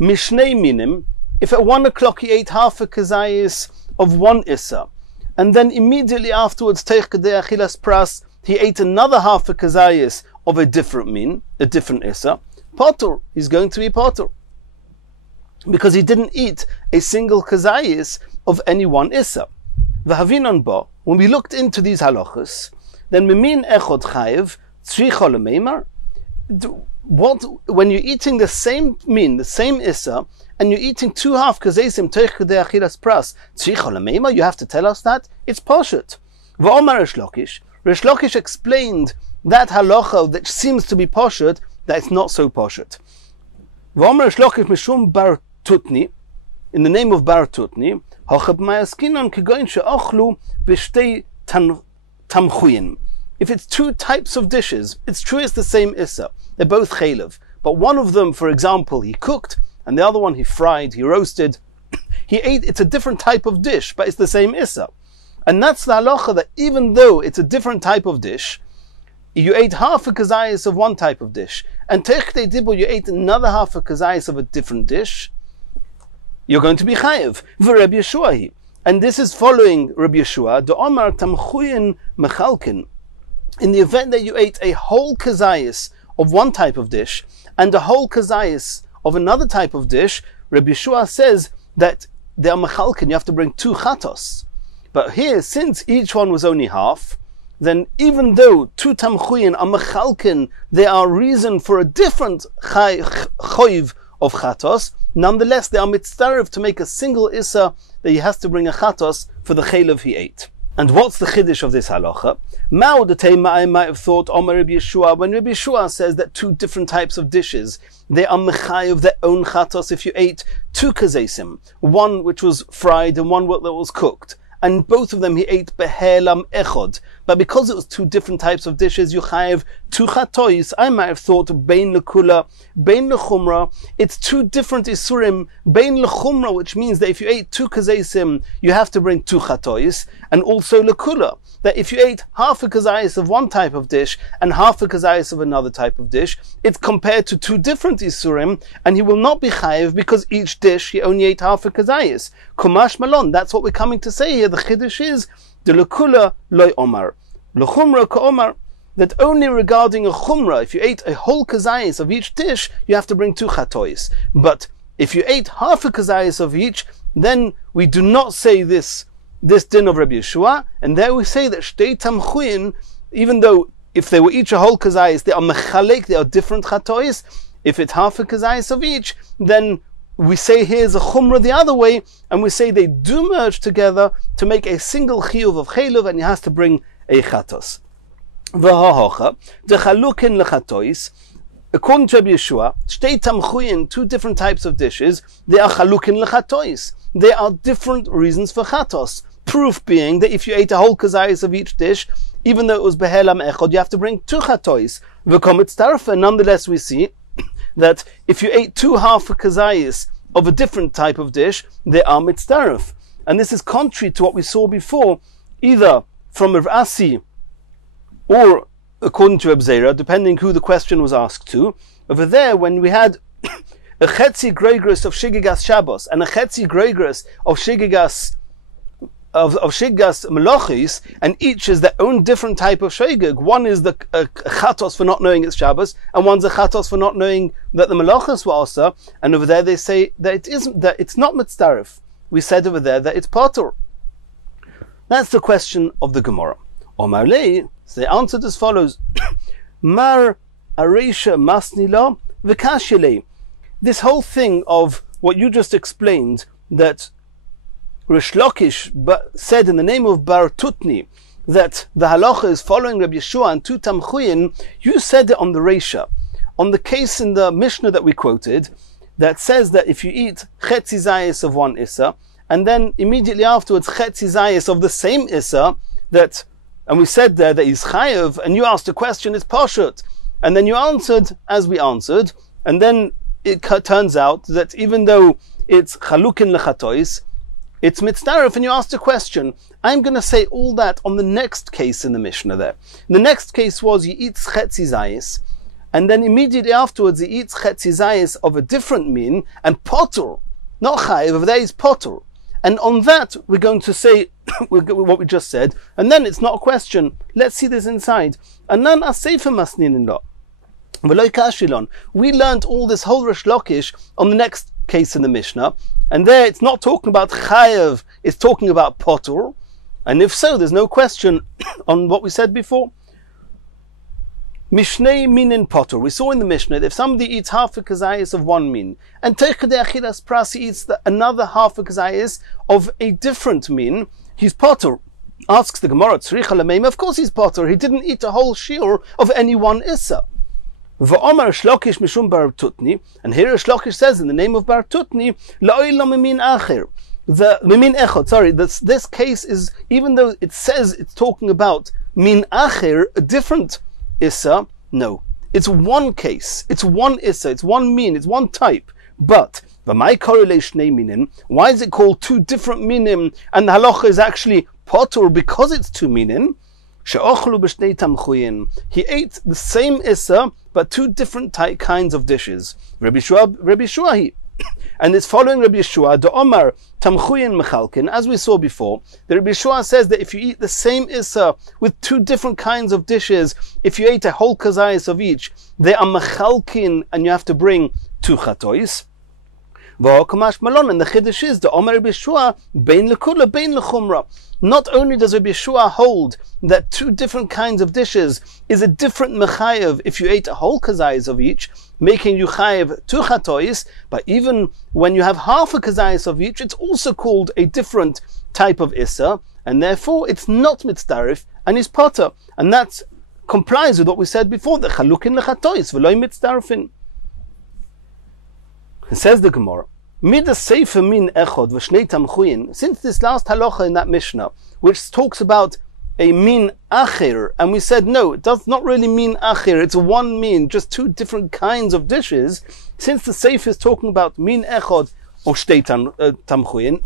Mishnei minim. If at 1 o'clock he ate half a kazayis of one issa, and then immediately afterwards teich kadeh achilas pras, he ate another half a kazayis of a different min, a different issa, potur. He's going to be potur, because he didn't eat a single kazayis of any one issa. V'havinon ba, when we looked into these halachas, then mimin echod chayev tzricha lemeimar. When you're eating the same min, the same issa, and you're eating 2 half kazaysim teich kadeh achilas pras tzricha lemeimar, you have to tell us that it's poshut. V'omar Rish Lakish explained that halacha that seems to be poshut, that it's not so poshut. V'omar Rish Lakish mishum bar tutni, in the name of bar tutni, hachab mayaskinon kegoin she'ochlu b'shtei tamchuyin. If it's 2 types of dishes, it's true it's the same issa. They're both chelev. But one of them, for example, he cooked, and the other one he fried, he roasted. He ate, it's a different type of dish, but it's the same issa. And that's the halacha, that even though it's a different type of dish, you ate half a kazayas of one type of dish, and techte dibul, you ate another half a kazayas of a different dish, you're going to be chayev. V'Reb Yeshua, and this is following Reb Yeshua, the Omar tamchuyin mechalkin. In the event that you ate a whole kazayas of one type of dish and a whole kazayas of another type of dish, Reb Yeshua says that they are mechalkin. You have to bring 2 chatos. But here, since each one was only half, then even though 2 tamchuyin are mechalkin, they are reason for a different choiv of chatos, nonetheless they are mitzaref to make a single issa that he has to bring a chatos for the chaylev he ate. And what's the chiddush of this halacha? Mao the tema I might have thought Omer Rabbi Yeshua, when Rabbi Yeshua says that 2 different types of dishes, they are mechayev their own chatos if you ate 2 kazesim, one which was fried and one that was cooked, and both of them he ate behelam echod. But because it was 2 different types of dishes, you chayev 2 chatois. I might have thought bein lekula, bein lechumra. It's 2 different isurim, bein lechumra, which means that if you ate 2 kazesim, you have to bring 2 chatois, and also lekula, that if you ate half a kazayas of one type of dish and half a kazayas of another type of dish, it's compared to 2 different isurim, and he will not be chayev because each dish he only ate half a kazayas. Kumash malon. That's what we're coming to say here. The chiddush is the lekula loy omar, lechumra ka omar. That only regarding a chumra, if you ate a whole kazayas of each dish, you have to bring 2 chatois. But if you ate half a kazayas of each, then we do not say this din of Rabbi Yeshua, and there we say that shtei tamchuyin, even though if they were each a whole kazayas, they are mechalek, they are different chatois. If it's half a kazayas of each, then we say here's a chumra the other way, and we say they do merge together to make a single chiyuv of chaylev, and he has to bring a chatos. V'hahocha dechalukin lechatois. According to Rabbi Yeshua, shtei tamchuyin, 2 different types of dishes, they are chalukin lechatois. They are different reasons for chatos. Proof being that if you ate a whole kazayas of each dish, even though it was behelam echod, you have to bring 2 chatois. V'komet tarfa. Nonetheless, we see that if you ate 2 half kazayas of a different type of dish, they are mitzdaref. And this is contrary to what we saw before, either from Rav Asi or according to Reb Zera, depending who the question was asked to. Over there, when we had a chetzi gregris of shigigas Shabbos and a chetzi gregris of shigigas melochis, and each is their own different type of shegig. One is the chatos for not knowing it's Shabbos, and one's a chatos for not knowing that the melochis were also. And over there they say that it isn't, that it's not mitzdarif. We said over there that it's potter. That's the question of the Gemara. Omar lei, they answered as follows: Mar areisha masnila v'kashile. This whole thing of what you just explained, that Rish Lakish said in the name of Bar Tutni that the halacha is following Rabbi Yeshua and 2 tamchuyin, you said it on the Reisha, on the case in the Mishnah that we quoted, that says that if you eat chetzi zayis of one issa, and then immediately afterwards chetzi zayis of the same issa, that, and we said there that he's chayev, and you asked a question, it's pashut, and then you answered as we answered, and then it turns out that even though it's chalukin lechatois, it's mitzdarif, and you asked a question. I'm going to say all that on the next case in the Mishnah there. The next case was you eat chetzi zayis, and then immediately afterwards he eats chetzi zayis of a different min, and potter, not chayiv, over there is potter. And on that we're going to say what we just said, and then it's not a question. Let's see this inside. Anan aseifa masnin lo. We learned all this whole Rish Lakish on the next case in the Mishnah, and there it's not talking about chayev, it's talking about potter, and if so, there's no question on what we said before. Mishnei minin potter. We saw in the Mishnah that if somebody eats half a kazayas of one min, and teichadei achilas pras, he eats another half a kazayas of a different min, he's potter. Asks the Gemara, tzricha lemeim, of course he's potter. He didn't eat a whole shiur of any one issa. V'omar Shlokish mishum Bar Tutni, and here Shlokish says in the name of Bar Tutni, la'olam mimin acher. The mimin echot. Sorry, this case is, even though it says it's talking about min acher, a different issa. No, it's one case. It's one issa. It's one min. It's one type. But v'may korelei shnei minin. Why is it called 2 different minim? And the halacha is actually potter because it's two meaning. She'ochlu b'shnei tamchuyin. He ate the same issa but two different kinds of dishes. Rabbi Yeshua. And it's following Rabbi Yeshua, the Omar tamchuyin mechalkin, as we saw before. The Rabbi Yeshua says that if you eat the same issa with two different kinds of dishes, if you ate a whole kazayas of each, they are mechalkin, and you have to bring two chatois. And the chiddush is the Omer Rabbi Yeshua bein lekula bein lechumra. Not only does Rabbi Yeshua hold that two different kinds of dishes is a different mechayev if you ate a whole kazayas of each, making you chayev two chatois, but even when you have half a kazayas of each, it's also called a different type of issa, and therefore it's not mitzdarif and is potter, and that complies with what we said before, the chalukin lechatois v'loy mitzdarifin. It says the Gemara, Mida Sefer min echod v'shnei tamchuyin. Since this last halacha in that Mishnah, which talks about a min acher, and we said no, it does not really mean acher, it's one min, just two different kinds of dishes. Since the Sefer is talking about min echod or shtei tamchuyin,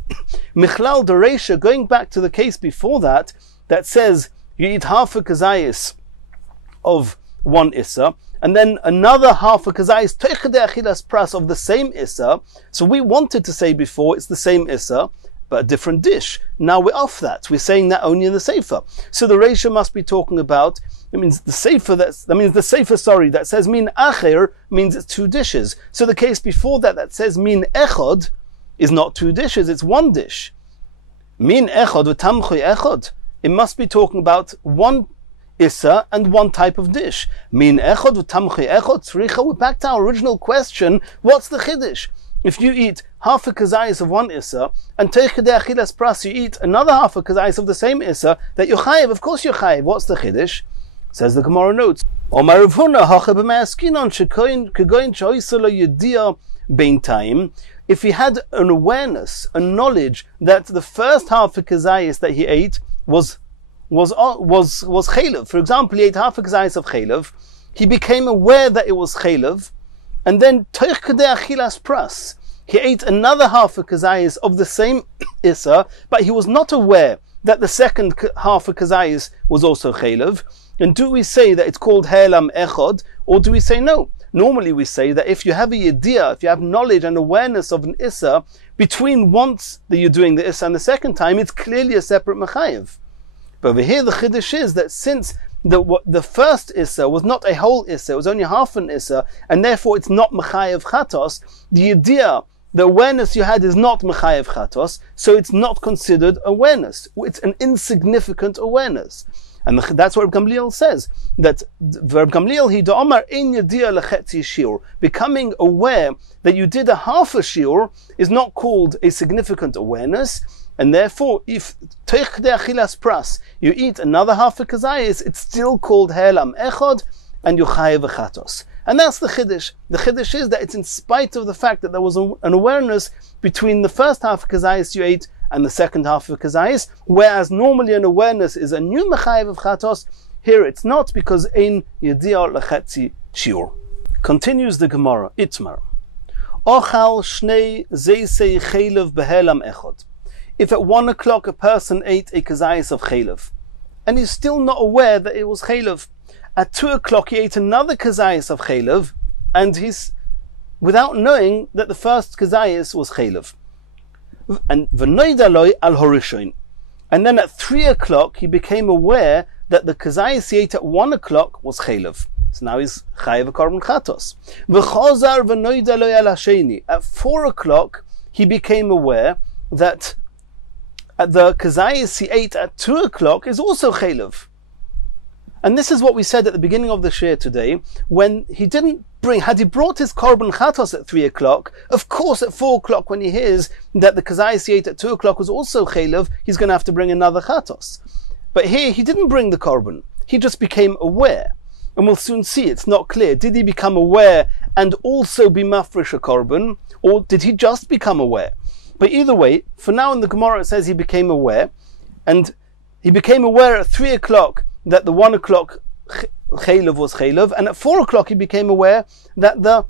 Michlal Deresha, going back to the case before that, that says you eat half a kazayis of one issa, and then another half a kazayis teichadei achilas pras of the same issa. So we wanted to say before it's the same issa, but a different dish. Now we're off that. We're saying that only in the sefer. So the ratio must be talking about, it means the sefer that says min acher means it's two dishes. So the case before that says min echod is not two dishes, it's one dish. Min echod v'tamchui echod. It must be talking about one issa and one type of dish. Min echod v'tamchui echod tzricha. We're back to our original question. What's the chiddush? If you eat half a kazayis of one issa and teichadei achilas pras, you eat another half a kazayis of the same issa, that you're chayiv. Of course you're chayiv. What's the chiddush? Says the Gemara notes. Omar Rav Huna hacha b'me'askinon shekoin kegoin she'oiselo yedia bein time. If he had an awareness, a knowledge that the first half of kazayis that he ate was chaylev. For example, he ate half a kazayis of chaylev. He became aware that it was chaylev, and then toich kadei achilas pras, he ate another half a kazayis of the same issa, but he was not aware that the second half a kazayis was also chaylev. And do we say that it's called he'elam echod, or do we say no? Normally we say that if you have a yediyah, if you have knowledge and awareness of an issa, between once that you're doing the issa and the second time, it's clearly a separate mechayev. But over here the chiddush is that since the first issa was not a whole issa, it was only half an issa, and therefore it's not mechayev chatos, the yediyah, the awareness you had is not mechayev chatos, so it's not considered awareness. It's an insignificant awareness. And that's what Gamliel says, that Verb Gamliel, he da'amar ein yediyah lechetzi shiur. Becoming aware that you did a half a shiur is not called a significant awareness, and therefore, if teich de achilas pras, you eat another half a kazayis, it's still called he'elam echod, and you chayev chatos. And that's the chiddush. The chiddush is that it's in spite of the fact that there was an awareness between the first half of kazayis you ate and the second half of kazayis, whereas normally an awareness is a new mechayev of chatos, here it's not, because ein yediyah lechetzi shiur. Continues the Gemara, Itmar. Ochal shnei zeisei chaylev behelam echod. If at 1 o'clock a person ate a kazayis of chaylev, and he's still not aware that it was chaylev, at 2 o'clock he ate another kazayis of chaylev, and he's without knowing that the first kazayis was chaylev. And v'noidaloi al horishoin. And then at 3 o'clock he became aware that the kazayis he ate at 1 o'clock was chaylev. So now he's chayev korban chatos. V'chozar v'noidaloi al hasheni. At 4 o'clock he became aware that the kazayis he ate at 2 o'clock is also chaylev. And this is what we said at the beginning of the shir today, when he didn't had he brought his korban chatos at 3 o'clock, of course at 4 o'clock when he hears that the kazayis he ate at 2 o'clock was also chaylev, he's going to have to bring another chatos. But here he didn't bring the korban, he just became aware. And we'll soon see, it's not clear. Did he become aware and also be mafresh a korban, or did he just become aware? But either way, for now in the Gemara it says he became aware, and he became aware at 3 o'clock that the 1 o'clock chaylev was chaylev, and at 4 o'clock he became aware that the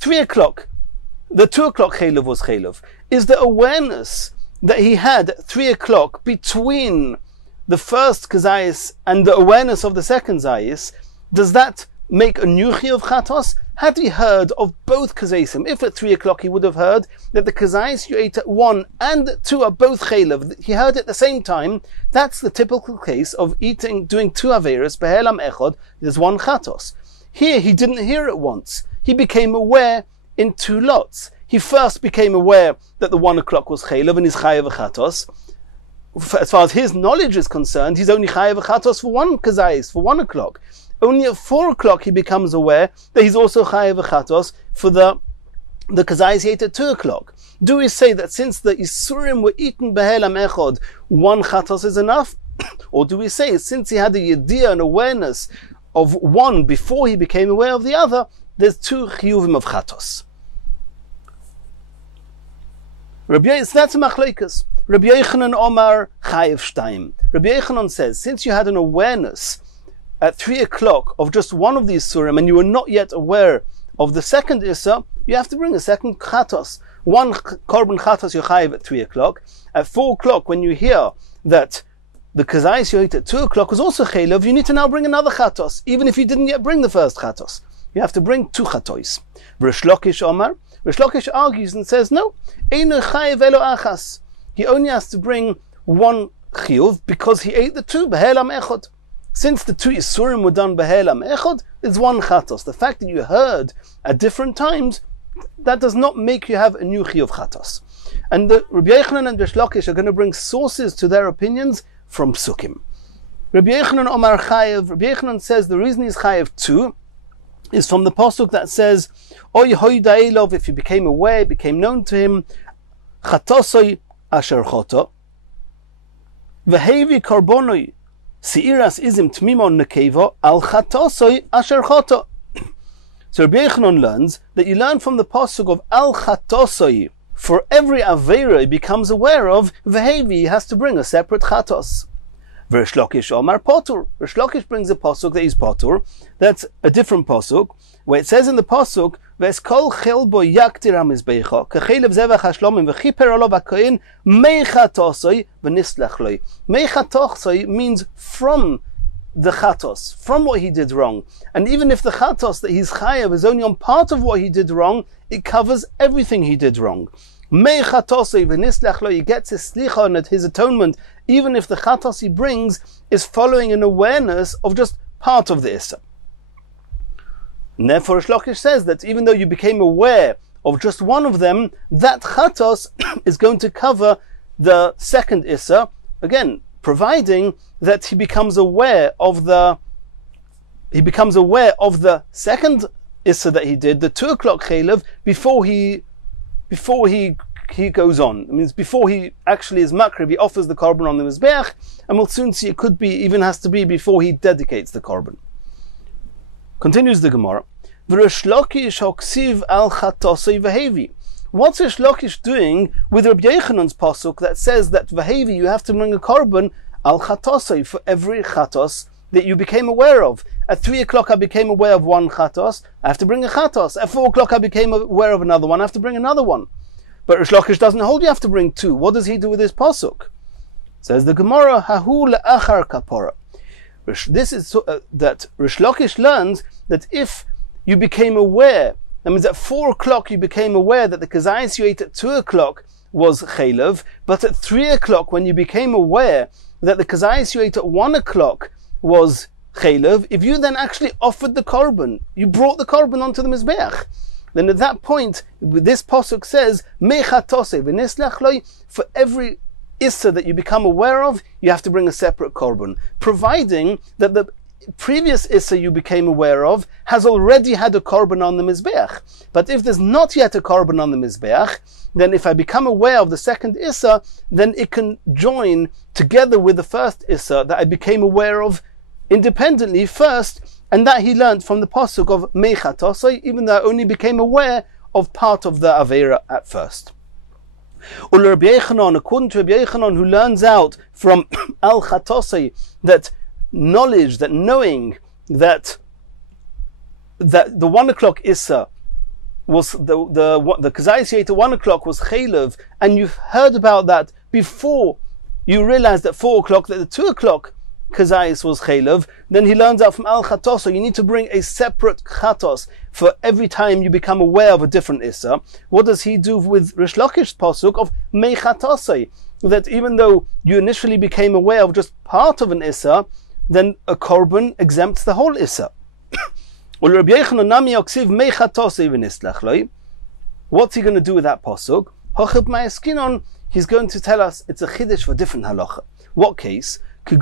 2 o'clock chaylev was chaylev. Is the awareness that he had at 3 o'clock between the first kazayis and the awareness of the second zayis, does that make a new chiyuv chatos? Had he heard of both kazaisim, if at 3 o'clock he would have heard that the kazais you ate at 1 and 2 are both chaylev, he heard it at the same time, that's the typical case of doing 2 averas, behelam echod, there's 1 chatos. Here he didn't hear it once. He became aware in 2 lots. He first became aware that the 1 o'clock was chaylev and is chayev chatos. As far as his knowledge is concerned, he's only chayev chatos for 1 kazais, for 1 o'clock. Only at 4 o'clock he becomes aware that he's also chayev chatos for the kazayis he ate at 2 o'clock. Do we say that since the isurim were eaten behelam echod, 1 chatos is enough? Or do we say since he had a yediyah and awareness of 1 before he became aware of the other, there's 2 chiyuvim of chatos? That's a machlokes. Rabbi Yochanan Omar chayev shtayim. Rabbi Yochanan says, since you had an awareness at 3 o'clock of just 1 of these surim and you were not yet aware of the second issa, you have to bring a second chatos. 1 korban chatos you chayev at 3 o'clock. At 4 o'clock, when you hear that the kazayis you ate at 2 o'clock was also chaylev, you need to now bring another chatos, even if you didn't yet bring the first chatos. You have to bring 2 chatois. Rish Lakish Omar, Rish Lakish argues and says, no, eino chayev elo achas. He only has to bring 1 chiyuv because he ate the 2 behelam echod. Since the 2 isurim were done behelam echod, it's 1 chatos. The fact that you heard at different times, that does not make you have a new chiyuv chatos. And the Rabbi Yochanan and Rish Lakish are going to bring sources to their opinions from psukim. Rabbi Yochanan Omar chayev. Rabbi Yochanan says the reason he's chayev 2 is from the pasuk that says, Oy hoy da'elov, if he became aware, became known to him, chatosoi asher choto, v'hevi karbonoi, Seiras izim tmimon nekevo al chatosoi asher choto. So Rabbi Yochanan learns that you learn from the pasuk of al chatosoi. For every avera he becomes aware of, v'hevi has to bring a separate chatos. Rish Lakish Omar potur. Rish Lakish brings a pasuk that he's potur. That's a different pasuk, where it says in the pasuk, V'eskol chelbo yaktir hamizbecha, kechelev zevach hashlomim v'chiper olav hakohen meichatosoi v'nislachloi. Meichatosoi means from the chatos, from what he did wrong. And even if the chatos that he's chayav is only on part of what he did wrong, it covers everything he did wrong. Meichatosoi v'nislachloi, he gets his slicha and his atonement, even if the chatos he brings is following an awareness of just part of the issa. And therefore Rish Lakish says that even though you became aware of just 1 of them, that chatos is going to cover the second issa, again, providing that he becomes aware of the second issa that he did, the 2 o'clock chaylev, before he goes on. It means before he actually is makrib, he offers the korban on the mizbeach, and we'll soon see it could be, even has to be before he dedicates the korban. Continues the Gemara. Rish Lakish hoksiv al chatosei v'hevi. What's Rish Lakish doing with Rabbi Yochanan's pasuk that says that v'hevi you have to bring a korban al chatosei for every chatos that you became aware of? At 3 o'clock I became aware of 1 chatos, I have to bring a chatos. At 4 o'clock I became aware of another one, I have to bring another one. But Rish Lakish doesn't hold you have to bring 2. What does he do with his pasuk? Says the Gemara, hahu le'achar kapora. This is that Rish Lakish learns that if you became aware, that means at 4 o'clock you became aware that the kazayis you ate at 2 o'clock was chaylev, but at 3 o'clock when you became aware that the kazayis you ate at 1 o'clock was chaylev, if you then actually offered the korban, you brought the korban onto the mizbeach, then at that point, this pasuk says, Mechatose v'nislachloi, for every issa that you become aware of, you have to bring a separate korban, providing that the previous issa you became aware of has already had a korban on the mizbeach. But if there's not yet a korban on the mizbeach, then if I become aware of the second issa, then it can join together with the first issa that I became aware of independently first, and that he learned from the pasuk of Mechatosai, even though I only became aware of part of the Aveira at first. Rabbi Yochanan, according to Rabbi Yochanan, who learns out from Al Chatosai that knowledge, that knowing that the 1 o'clock Issa was the Kazayis at 1 o'clock was Chaylev, and you've heard about that before you realize at 4 o'clock that the 2 o'clock kazayis was chaylev, then he learns out from al chatos, so you need to bring a separate chatos for every time you become aware of a different issa. What does he do with Rish Lakish's pasuk of mei chatosai? That even though you initially became aware of just part of an issa, then a korban exempts the whole issa. What's he going to do with that pasuk? He's going to tell us it's a chiddush for different halacha. What case? At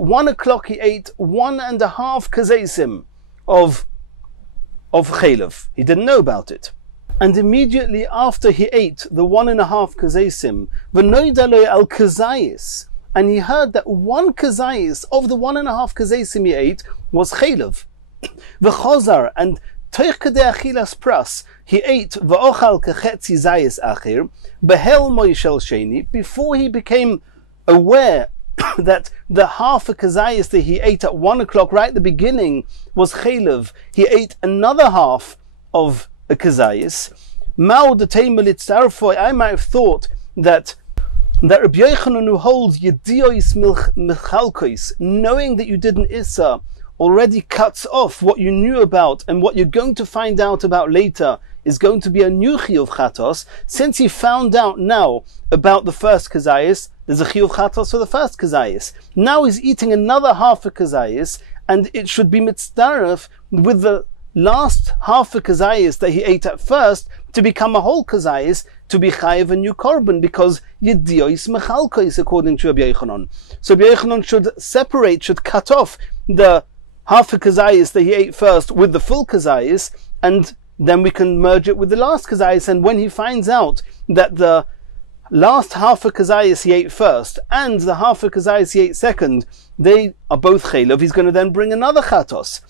1 o'clock he ate 1.5 kazaisim of chaylev. He didn't know about it. And immediately after he ate the 1.5 kazaisim, v'noidaloi al kazayis, and he heard that 1 kazayis of the 1.5 kazaisim he ate was chaylev. V'chozar, and toich kadei achilas pras, he ate v'ochal kechetzi zayis achir, behel moishel sheni, before he became aware that the half a kazayis that he ate at 1 o'clock right at the beginning was chaylev, he ate another half of a kazayis. Mao the teimelit sarfoi, I might have thought that Rabbi Yochanan, who holds yediois michalkois, knowing that you did an issa, already cuts off what you knew about, and what you're going to find out about later is going to be a new chiyuv chatos. Since he found out now about the first kazayis, there's a chiyuv chatos for the first kazayis. Now he's eating another half a kazayis, and it should be mitzdaref with the last half a kazayis that he ate at first to become a whole kazayis, to be chayiv a new korban, because yediois mechalkois, according to Rabbi Yochanan. So Rabbi Yochanan should cut off the half a kazayis that he ate first with the full kazayis, and then we can merge it with the last kazayis. And when he finds out that the last half a kazayis he ate first and the half a kazayis he ate second, they are both chaylev, he's going to then bring another chatos.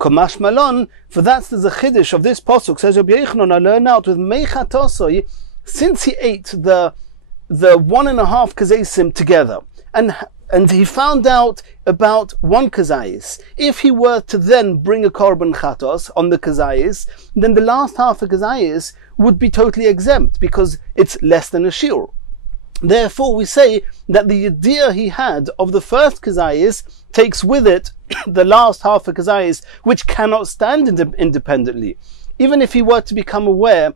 Komash malon, for that's the chiddush of this pasuk. Says Rabbi Yochanan, I learn out with mei chatosoi, since he ate the 1.5 kazaysim together, and he found out about 1 kazayis. If he were to then bring a korban chatos on the kazayis, then the last half of kazayis would be totally exempt, because it's less than a shiur. Therefore, we say that the idea he had of the first kazayis takes with it the last half of kazayis, which cannot stand independently. Even if he were to become aware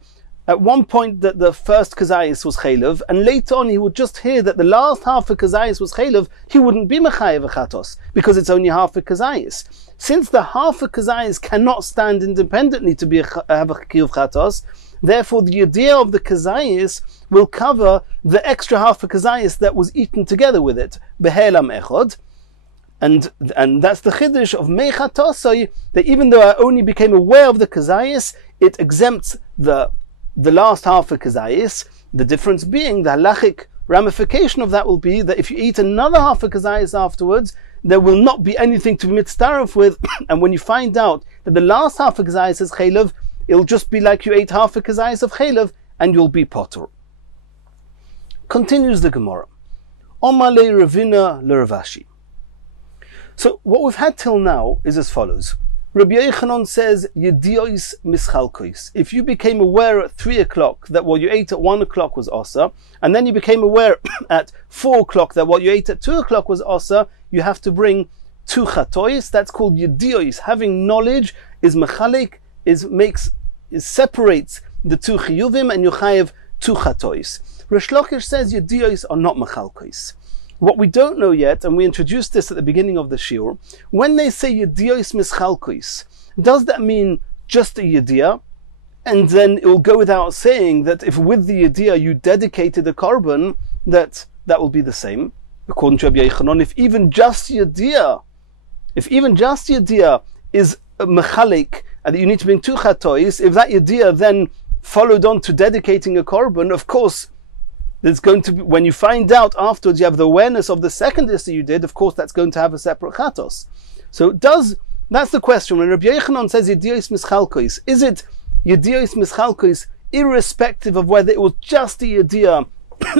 at one point that the first kazayis was chaylev, and later on he would just hear that the last half of kazayis was chaylev, he wouldn't be mechayev chatos, because it's only half a kazayis. Since the half of kazayis cannot stand independently to have a chiyuv chatos, therefore the idea of the kazayis will cover the extra half of kazayis that was eaten together with it, behelam echod. And that's the chiddush of mei chatosai, that even though I only became aware of the kazayis, it exempts the last half of kazayis. The difference being, the halachic ramification of that will be that if you eat another half of kazayis afterwards, there will not be anything to be mitzdaref with, and when you find out that the last half of kazayis is chaylev, it'll just be like you ate half a kazayis of chaylev, and you'll be potter. Continues the Gemara. Omale Ravina L'Ravashi. So what we've had till now is as follows. Rabbi Yochanan says, Yediois mischalkois. If you became aware at 3 o'clock that what you ate at 1 o'clock was osa, and then you became aware at 4 o'clock that what you ate at 2 o'clock was osa, you have to bring 2 chatois. That's called Yediois. Having knowledge is mechalik, separates the 2 chiyuvim, and you chayev 2 chatois. Rish Lakish says Yediois are not mechalkois. What we don't know yet, and we introduced this at the beginning of the shiur, when they say yediyos mischalkois, does that mean just a yediyah? And then it will go without saying that if with the yediyah you dedicated a korban, that will be the same. According to Rabbi Yochanan, if even just yediyah is mechalik, and that you need to bring 2 chatois, if that yediyah then followed on to dedicating a korban, of course, there's going to be, when you find out afterwards you have the awareness of the second issa you did, of course that's going to have a separate chatos. So that's the question. When Rabbi Yochanan says Yediyos mischalkois, is it Yediyos mischalkois irrespective of whether it was just a Yediyah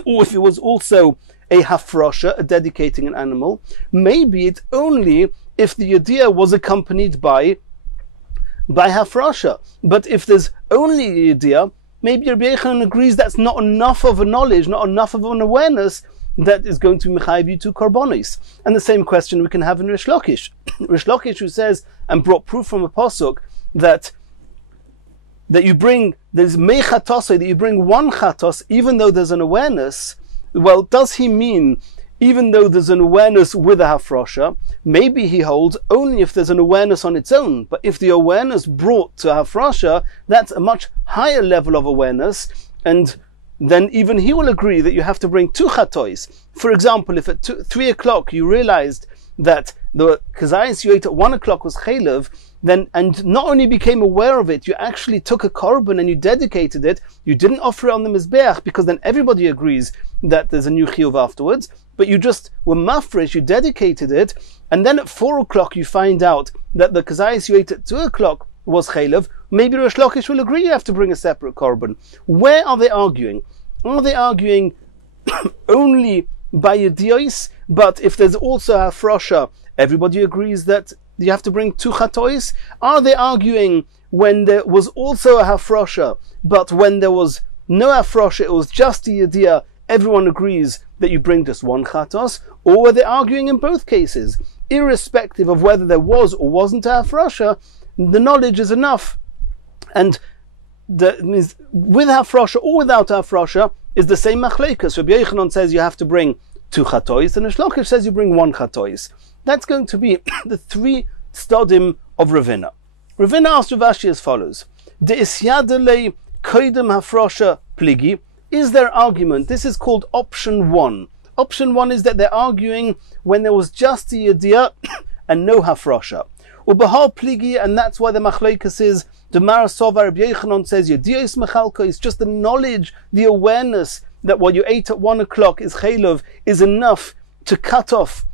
or if it was also a hafrosha, a dedicating an animal? Maybe it's only if the Yediyah was accompanied by hafrosha. But if there's only a Yediyah, maybe Rabbi Yochanan agrees that's not enough of a knowledge, not enough of an awareness that is going to mechayiv you to karbonis. And the same question we can have in Rish Lakish. Rish Lakish, who says, and brought proof from a pasuk, that you bring, there's mechatosai, that you bring one chatos, even though there's an awareness. Well, does he mean even though there's an awareness with a hafrosha? Maybe he holds only if there's an awareness on its own. But if the awareness brought to hafrosha, that's a much higher level of awareness, and then even he will agree that you have to bring two chatois. For example, if at 3 o'clock you realized that the kazayas you ate at 1 o'clock was chaylev, then, and not only became aware of it, you actually took a korban and you dedicated it. You didn't offer it on the mizbeach, because then everybody agrees that there's a new chiyuv afterwards, but you just were mafresh, you dedicated it, and then at 4 o'clock you find out that the kazayas you ate at 2 o'clock was chaylev. Maybe Rish Lakish will agree you have to bring a separate korban. Where are they arguing? Are they arguing only by yediyos, but if there's also a hafrosha, everybody agrees that you have to bring two chatois? Are they arguing when there was also a hafrosha, but when there was no hafrosha, it was just a yediyah, everyone agrees that you bring just one chatos? Or were they arguing in both cases? Irrespective of whether there was or wasn't a hafrosha, the knowledge is enough. And means with hafrosha or without hafrosha is the same machlekes. Rabbi Yochanan says you have to bring two chatois, and Rish Lakish says you bring one chatois. That's going to be the three stadim of Ravina. Ravina asked Rav Ashi as follows: De isyadele koidem hafrosha pligi. Is their argument? This is called option 1. Option 1 is that they're arguing when there was just a yediyah and no hafrosha. Ubahal pligi, and that's why the machlekes is the Marasova. Rabbi Yochanan says yediyah is mechalka, it's just the knowledge, the awareness that what you ate at 1 o'clock is chaylev is enough to cut off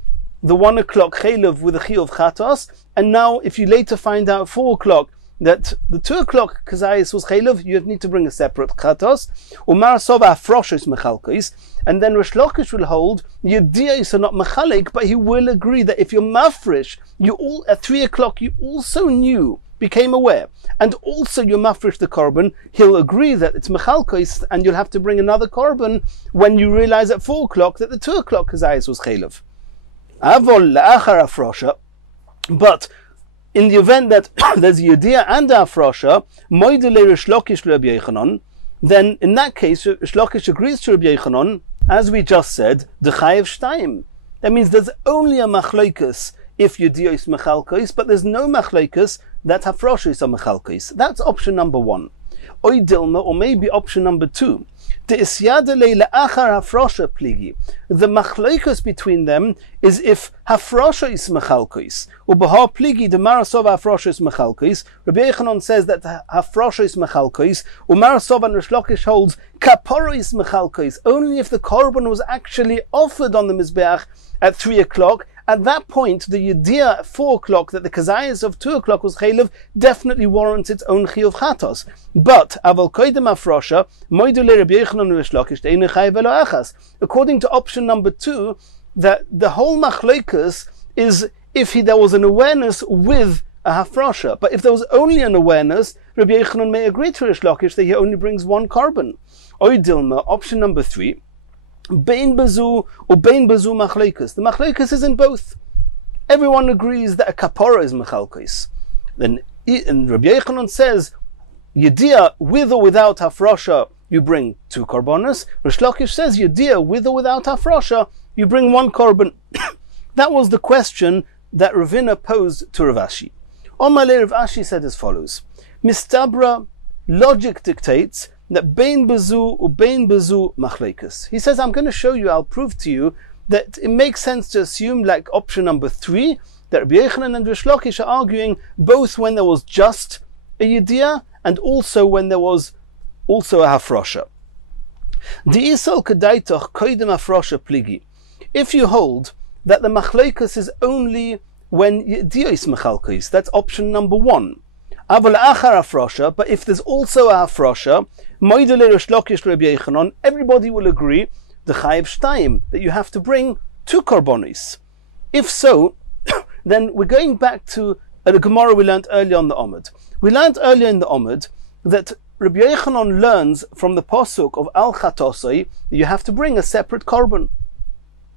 the 1 o'clock chaylev with a chiyuv chatos. And now if you later find out 4 o'clock that the 2 o'clock kazayis was chaylev, you need to bring a separate chatos. Umarasova hafroshes mechalkis. And then Rish Lakish will hold yediyos are not mechalik, but he will agree that if you're mafresh, you all at 3 o'clock you also knew, became aware, and also you mafresh the korban, he'll agree that it's mechalkis, and you'll have to bring another korban when you realize at 4 o'clock that the 2 o'clock kazayis was chaylev. Avol la'achar hafrosha, but in the event that there's yediyah and hafrosha, moidele Rish Lakish Rabbi Yochanan, then in that case Rish Lakish agrees to Rabbi Yochanan, as we just said, the chayev shtayim. That means there's only a machlokes if yediyah is mechalkos, but there's no machlokes that hafrosha is a mechalkos. That's option number 1. Oy dilma, or maybe option number 2. The isyadele le'achar hafrosha pligi. The machlokes between them is if hafrosha is mechalkos. Ubaha pligi the marasov hafrosha is mechalkos. Rabbi Yochanan says that hafrosha is mechalkos. Umarasov and Rish Lakish holds kapara is mechalkos. Only if the korban was actually offered on the mizbeach at 3 o'clock. At that point, the yediyah at 4 o'clock that the kazayas of 2 o'clock was chaylev definitely warrants its own chiyuv chatos. But aval koidem hafrosha moidule Rabbi Yochanan Rish Lakish de'einu chayev velo achas. According to option number 2, that the whole machlokes is if there was an awareness with a hafrosha. But if there was only an awareness, Rabbi Yochanan may agree to Rish Lakish that he only brings one korban. Oy dilma, option number 3. Bein bazu or bein bazu machlekes. The machlekes is in both. Everyone agrees that a kapara is mechalkes. Then and Rabbi Yochanan says yediyah with or without hafrosha you bring 2 korbanos. Rish Lakish says yediyah with or without hafrosha you bring 1 korban. That was the question that Ravina posed to Rav Ashi. Omalei Rav Ashi said as follows: Mistabra, logic dictates that bein bezu or bein bezu machlekes. He says, I'm going to show you, I'll prove to you that it makes sense to assume, like option number 3, that Rabbi Yochanan and Rish Lakish are arguing both when there was just a yediyah and also when there was also a hafrosha. Di'isal kadaitoch koidem hafrosha pligi. If you hold that the machlekes is only when yediyah is mechalkes, that's option number 1. Aval achar hafrosha, but if there's also a hafrosha, moidele Rish Lakish Rabbi Yochanan, everybody will agree the chayev shtayim, that you have to bring 2 korbanos. If so, then we're going back to the Gemara we learned earlier on the Omid. We learned earlier in the Omid that Rabbi Yochanan learns from the pasuk of Al Chatosai that you have to bring a separate korban.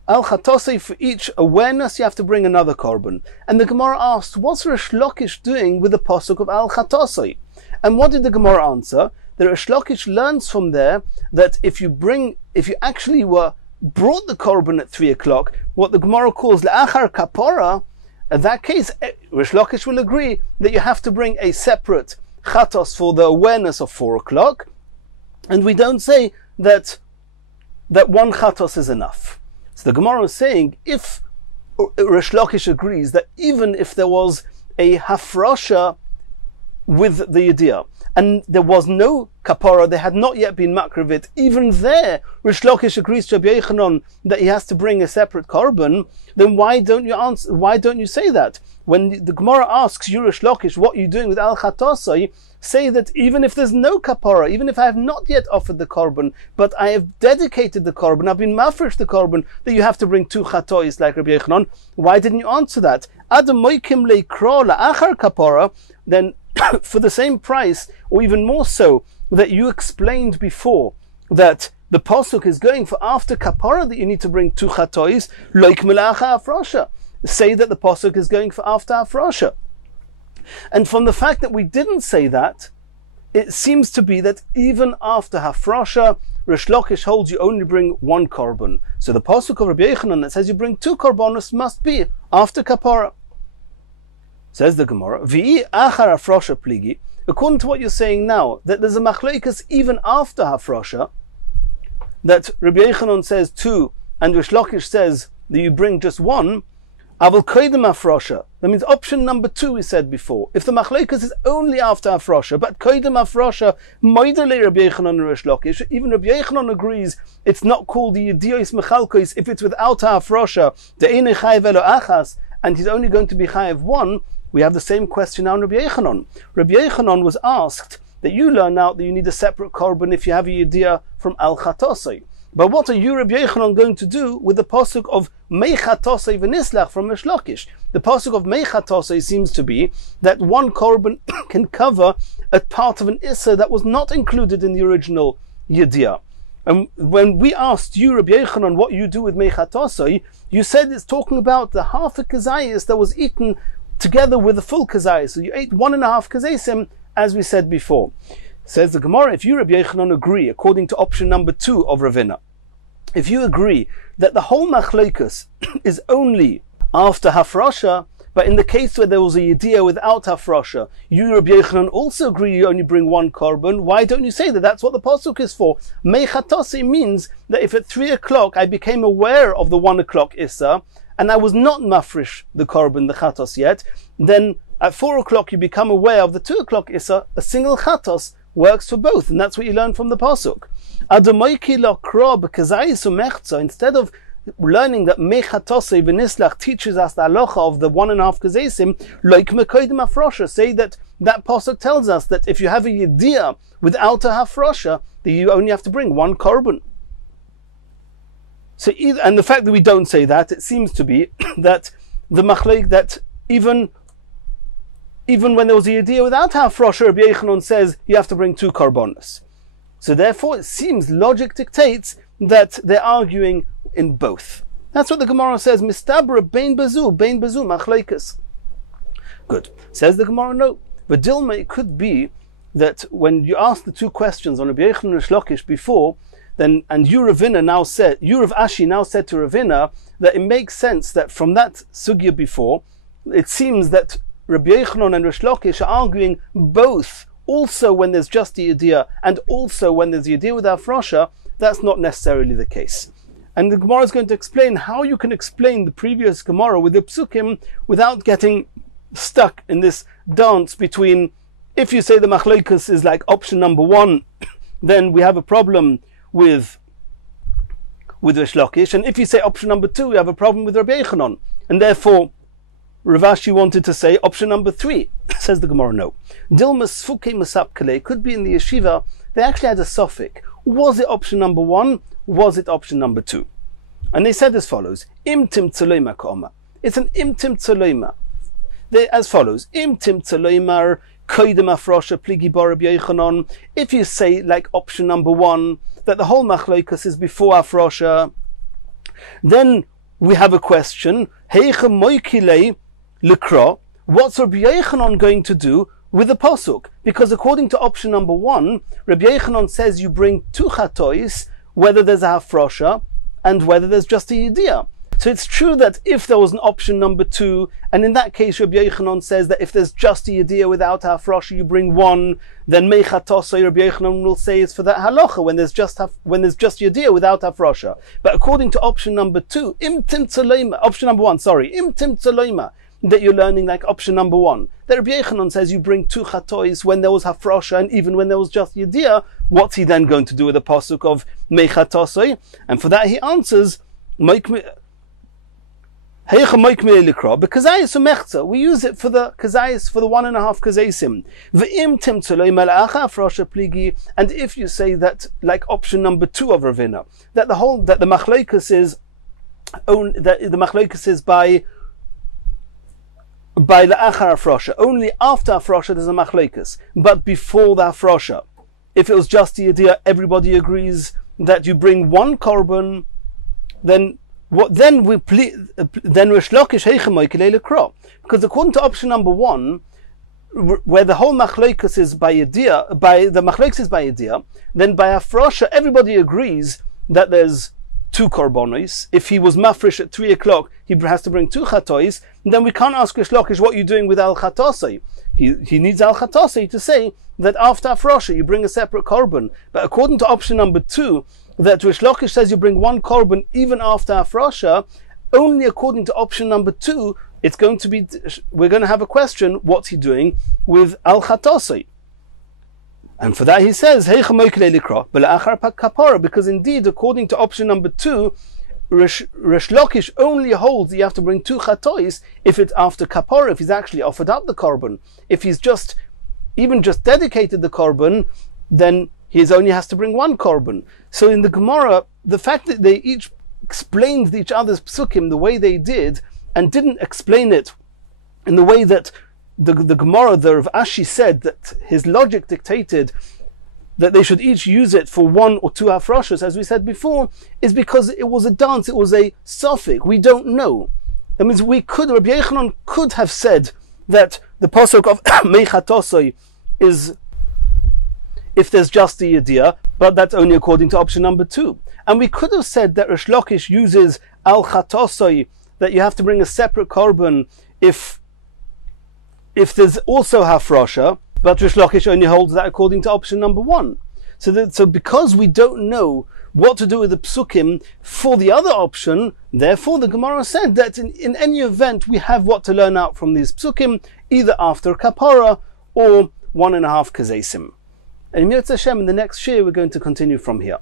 Al Chatosai, for each awareness you have to bring another korban. And the Gemara asked, what's Rish Lakish doing with the pasuk of Al Chatosai? And what did the Gemara answer? That Rish Lakish learns from there that if you actually were brought the korban at 3 o'clock, what the Gemara calls Le'achar Kapora, in that case, Rish Lakish will agree that you have to bring a separate chatos for the awareness of 4 o'clock, and we don't say that one chatos is enough. So the Gemara is saying, if Rish Lakish agrees that even if there was a hafrosha with the idea, and there was no kapara, they had not yet been makrivit, even there Rish Lakish agrees to Rabbi Yochanan that he has to bring a separate korban, then why don't you say that? When the Gemara asks you, Rish Lakish, what are you doing with Al Chatosai, say that even if there's no kapara, even if I have not yet offered the korban, but I have dedicated the korban, I've been mafresh the korban, that you have to bring 2 chatois like Rabbi Yochanan. Why didn't you answer that? Adam moikim leikra la'achar kapara, then for the same price, or even more so, that you explained before, that the pasuk is going for after kapara, that you need to bring 2 chatois, loik melacha afrosha. Say that the pasuk is going for after afrosha. And from the fact that we didn't say that, it seems to be that even after hafrosha, Rish Lakish holds you only bring 1 korban. So the pasuk of Rabbi Yochanan that says you bring 2 korbanos must be after kapara. Says the Gemara, V'i achar hafrosha pligi, according to what you're saying now, that there's a machlokes even after hafrosha, that Rabbi Yochanan says 2, and Rish Lakish says that you bring just 1, Aval koydem hafrosha. That means option number 2 we said before. If the machlokes is only after hafrosha, but koydem hafrosha, moidele Rabbi Yochanan and Rish Lakish, even Rabbi Yochanan agrees it's not called the yediyos mechalkos if it's without hafrosha, de'ene chayev elo achas, and he's only going to be chayev 1. We have the same question now in Rabbi Yochanan. Rabbi Yochanan was asked that you learn out that you need a separate korban if you have a yediyah from Al Chatosai. But what are you, Rabbi Yochanan, going to do with the pasuk of Mei Chatosai v'nislach from Rish Lakish? The pasuk of Mei Chatosai seems to be that 1 korban can cover a part of an issa that was not included in the original yediyah. And when we asked you, Rabbi Yochanan, what you do with Mei Chatosai, you said it's talking about the half a kazayis that was eaten together with the full kazayis. So you ate 1.5 kazayisim, as we said before. Says the Gemara, if you, Rabbi Yochanan, agree, according to option number 2 of Ravina, if you agree that the whole machlokes is only after hafrosha, but in the case where there was a yediyah without hafrosha, you, Rabbi Yochanan, also agree you only bring 1 korban, why don't you say that that's what the pasuk is for? Mei Chatosai means that if at 3 o'clock I became aware of the 1 o'clock issa, and I was not mafresh the korban, the chatos yet, then at 4 o'clock you become aware of the 2 o'clock issa, a single chatos works for both, and that's what you learn from the pasuk. Instead of learning that Mechatosei v'nislach teaches us the halacha of the 1.5 kazesim, like mekoydem hafrosha, say that pasuk tells us that if you have a yediyah without a hafrosha, that you only have to bring 1 korban. So, and the fact that we don't say that, it seems to be that the machlek, that even when there was a yediyah without hafrosha, Rabbi Yochanan says you have to bring 2 korbanos. So therefore, it seems logic dictates that they're arguing in both. That's what the Gemara says. Mistabra bein bazu machlekes. Good. Says the Gemara, no. But Dilma, it could be that when you asked the 2 questions on Rabbi Yochanan and Rish Lakish before, then and Rav Ashi now said to Ravina that it makes sense that from that sugya before, it seems that Rabbi Yochanan and Rish Lakish are arguing both, also when there's just the yediyah and also when there's the yediyah with hafrosha. That's not necessarily the case. And the Gemara is going to explain how you can explain the previous Gemara with the psukim without getting stuck in this dance between, if you say the machlokes is like option number 1, then we have a problem with Rish Lakish, and if you say option number 2, we have a problem with Rabbi Yochanan, and therefore Rav Ashi wanted to say option number 3. Says the Gemara, no. Dilmas fuke masapkale could be in the yeshiva. They actually had a suffix. Was it option number 1? Was it option number 2? And they said as follows: Imtim tzoleima ka'oma. It's an imtim tzoleima. as follows. Im timtza loymar koidem afrosha pligi bar Rabbi Yochanan. If you say, like option number 1, that the whole machlokas is before afrosha, then we have a question. Heicha moikile likra. What's Rabbi Yochanan going to do with the pasuk? Because according to option number 1, Rabbi Yochanan says you bring 2 chatois, whether there's a hafrosha and whether there's just a yediyah. So it's true that if there was an option number 2, and in that case Rabbi Yochanan says that if there's just a yediyah without hafrosha, you bring 1, then meichatosai Rabbi Yochanan will say it's for that halacha when there's just yediyah without hafrosha. But according to option number 2, im timtza loyma, option number 1, im timtza loyma, that you're learning like option number 1, that Rabbi Yochanan says you bring 2 chatois when there was hafrosha and even when there was just yediyah. What's he then going to do with the pasuk of meichatosai? And for that he answers, because we use it for the kazayis, for the 1.5 kazaysim. And if you say that, like option number 2 of Ravina, that the machlokas is by the achar afrosha, only after afrosha there's a machlokas, but before the afrosha, if it was just the idea, everybody agrees that you bring 1 korban, then what then we then Rish Lakish heichemoikile lekra, because according to option number 1, where the whole machlokas is by idea, then by afrosha everybody agrees that there's 2 korbanos. If he was mafresh at 3 o'clock, he has to bring 2 chatois. Then we can't ask Rish Lakish, what are you doing with al chatosai? He needs al chatosai to say that after afrosha you bring a separate korban. But according to option number 2, that Rish Lakish says you bring 1 korban even after afrosha, only according to option number 2, we're going to have a question, what's he doing with al chatosai? And for that he says, because indeed, according to option number 2, Rish Lakish only holds that you have to bring 2 chatois if it's after kapara, if he's actually offered up the korban. If he's even just dedicated the korban, then he only has to bring 1 korban. So in the Gemara, the fact that they each explained each other's psukim the way they did, and didn't explain it in the way that the Gemara, the Rav Ashi said that his logic dictated that they should each use it for 1 or 2 hafroshas, as we said before, is because it was a dance, it was a suffix. We don't know. That means Rabbi Yochanan could have said that the pasuk of meichatosai is if there's just the idea, but that's only according to option number 2. And we could have said that Rish Lakish uses al chatosai, that you have to bring a separate korban if there's also hafrosha, but Rish Lakish only holds that according to option number 1. So because we don't know what to do with the psukim for the other option, therefore the Gemara said that in any event we have what to learn out from these psukim, either after kapara or 1.5 kazesim. And in the next shir we're going to continue from here.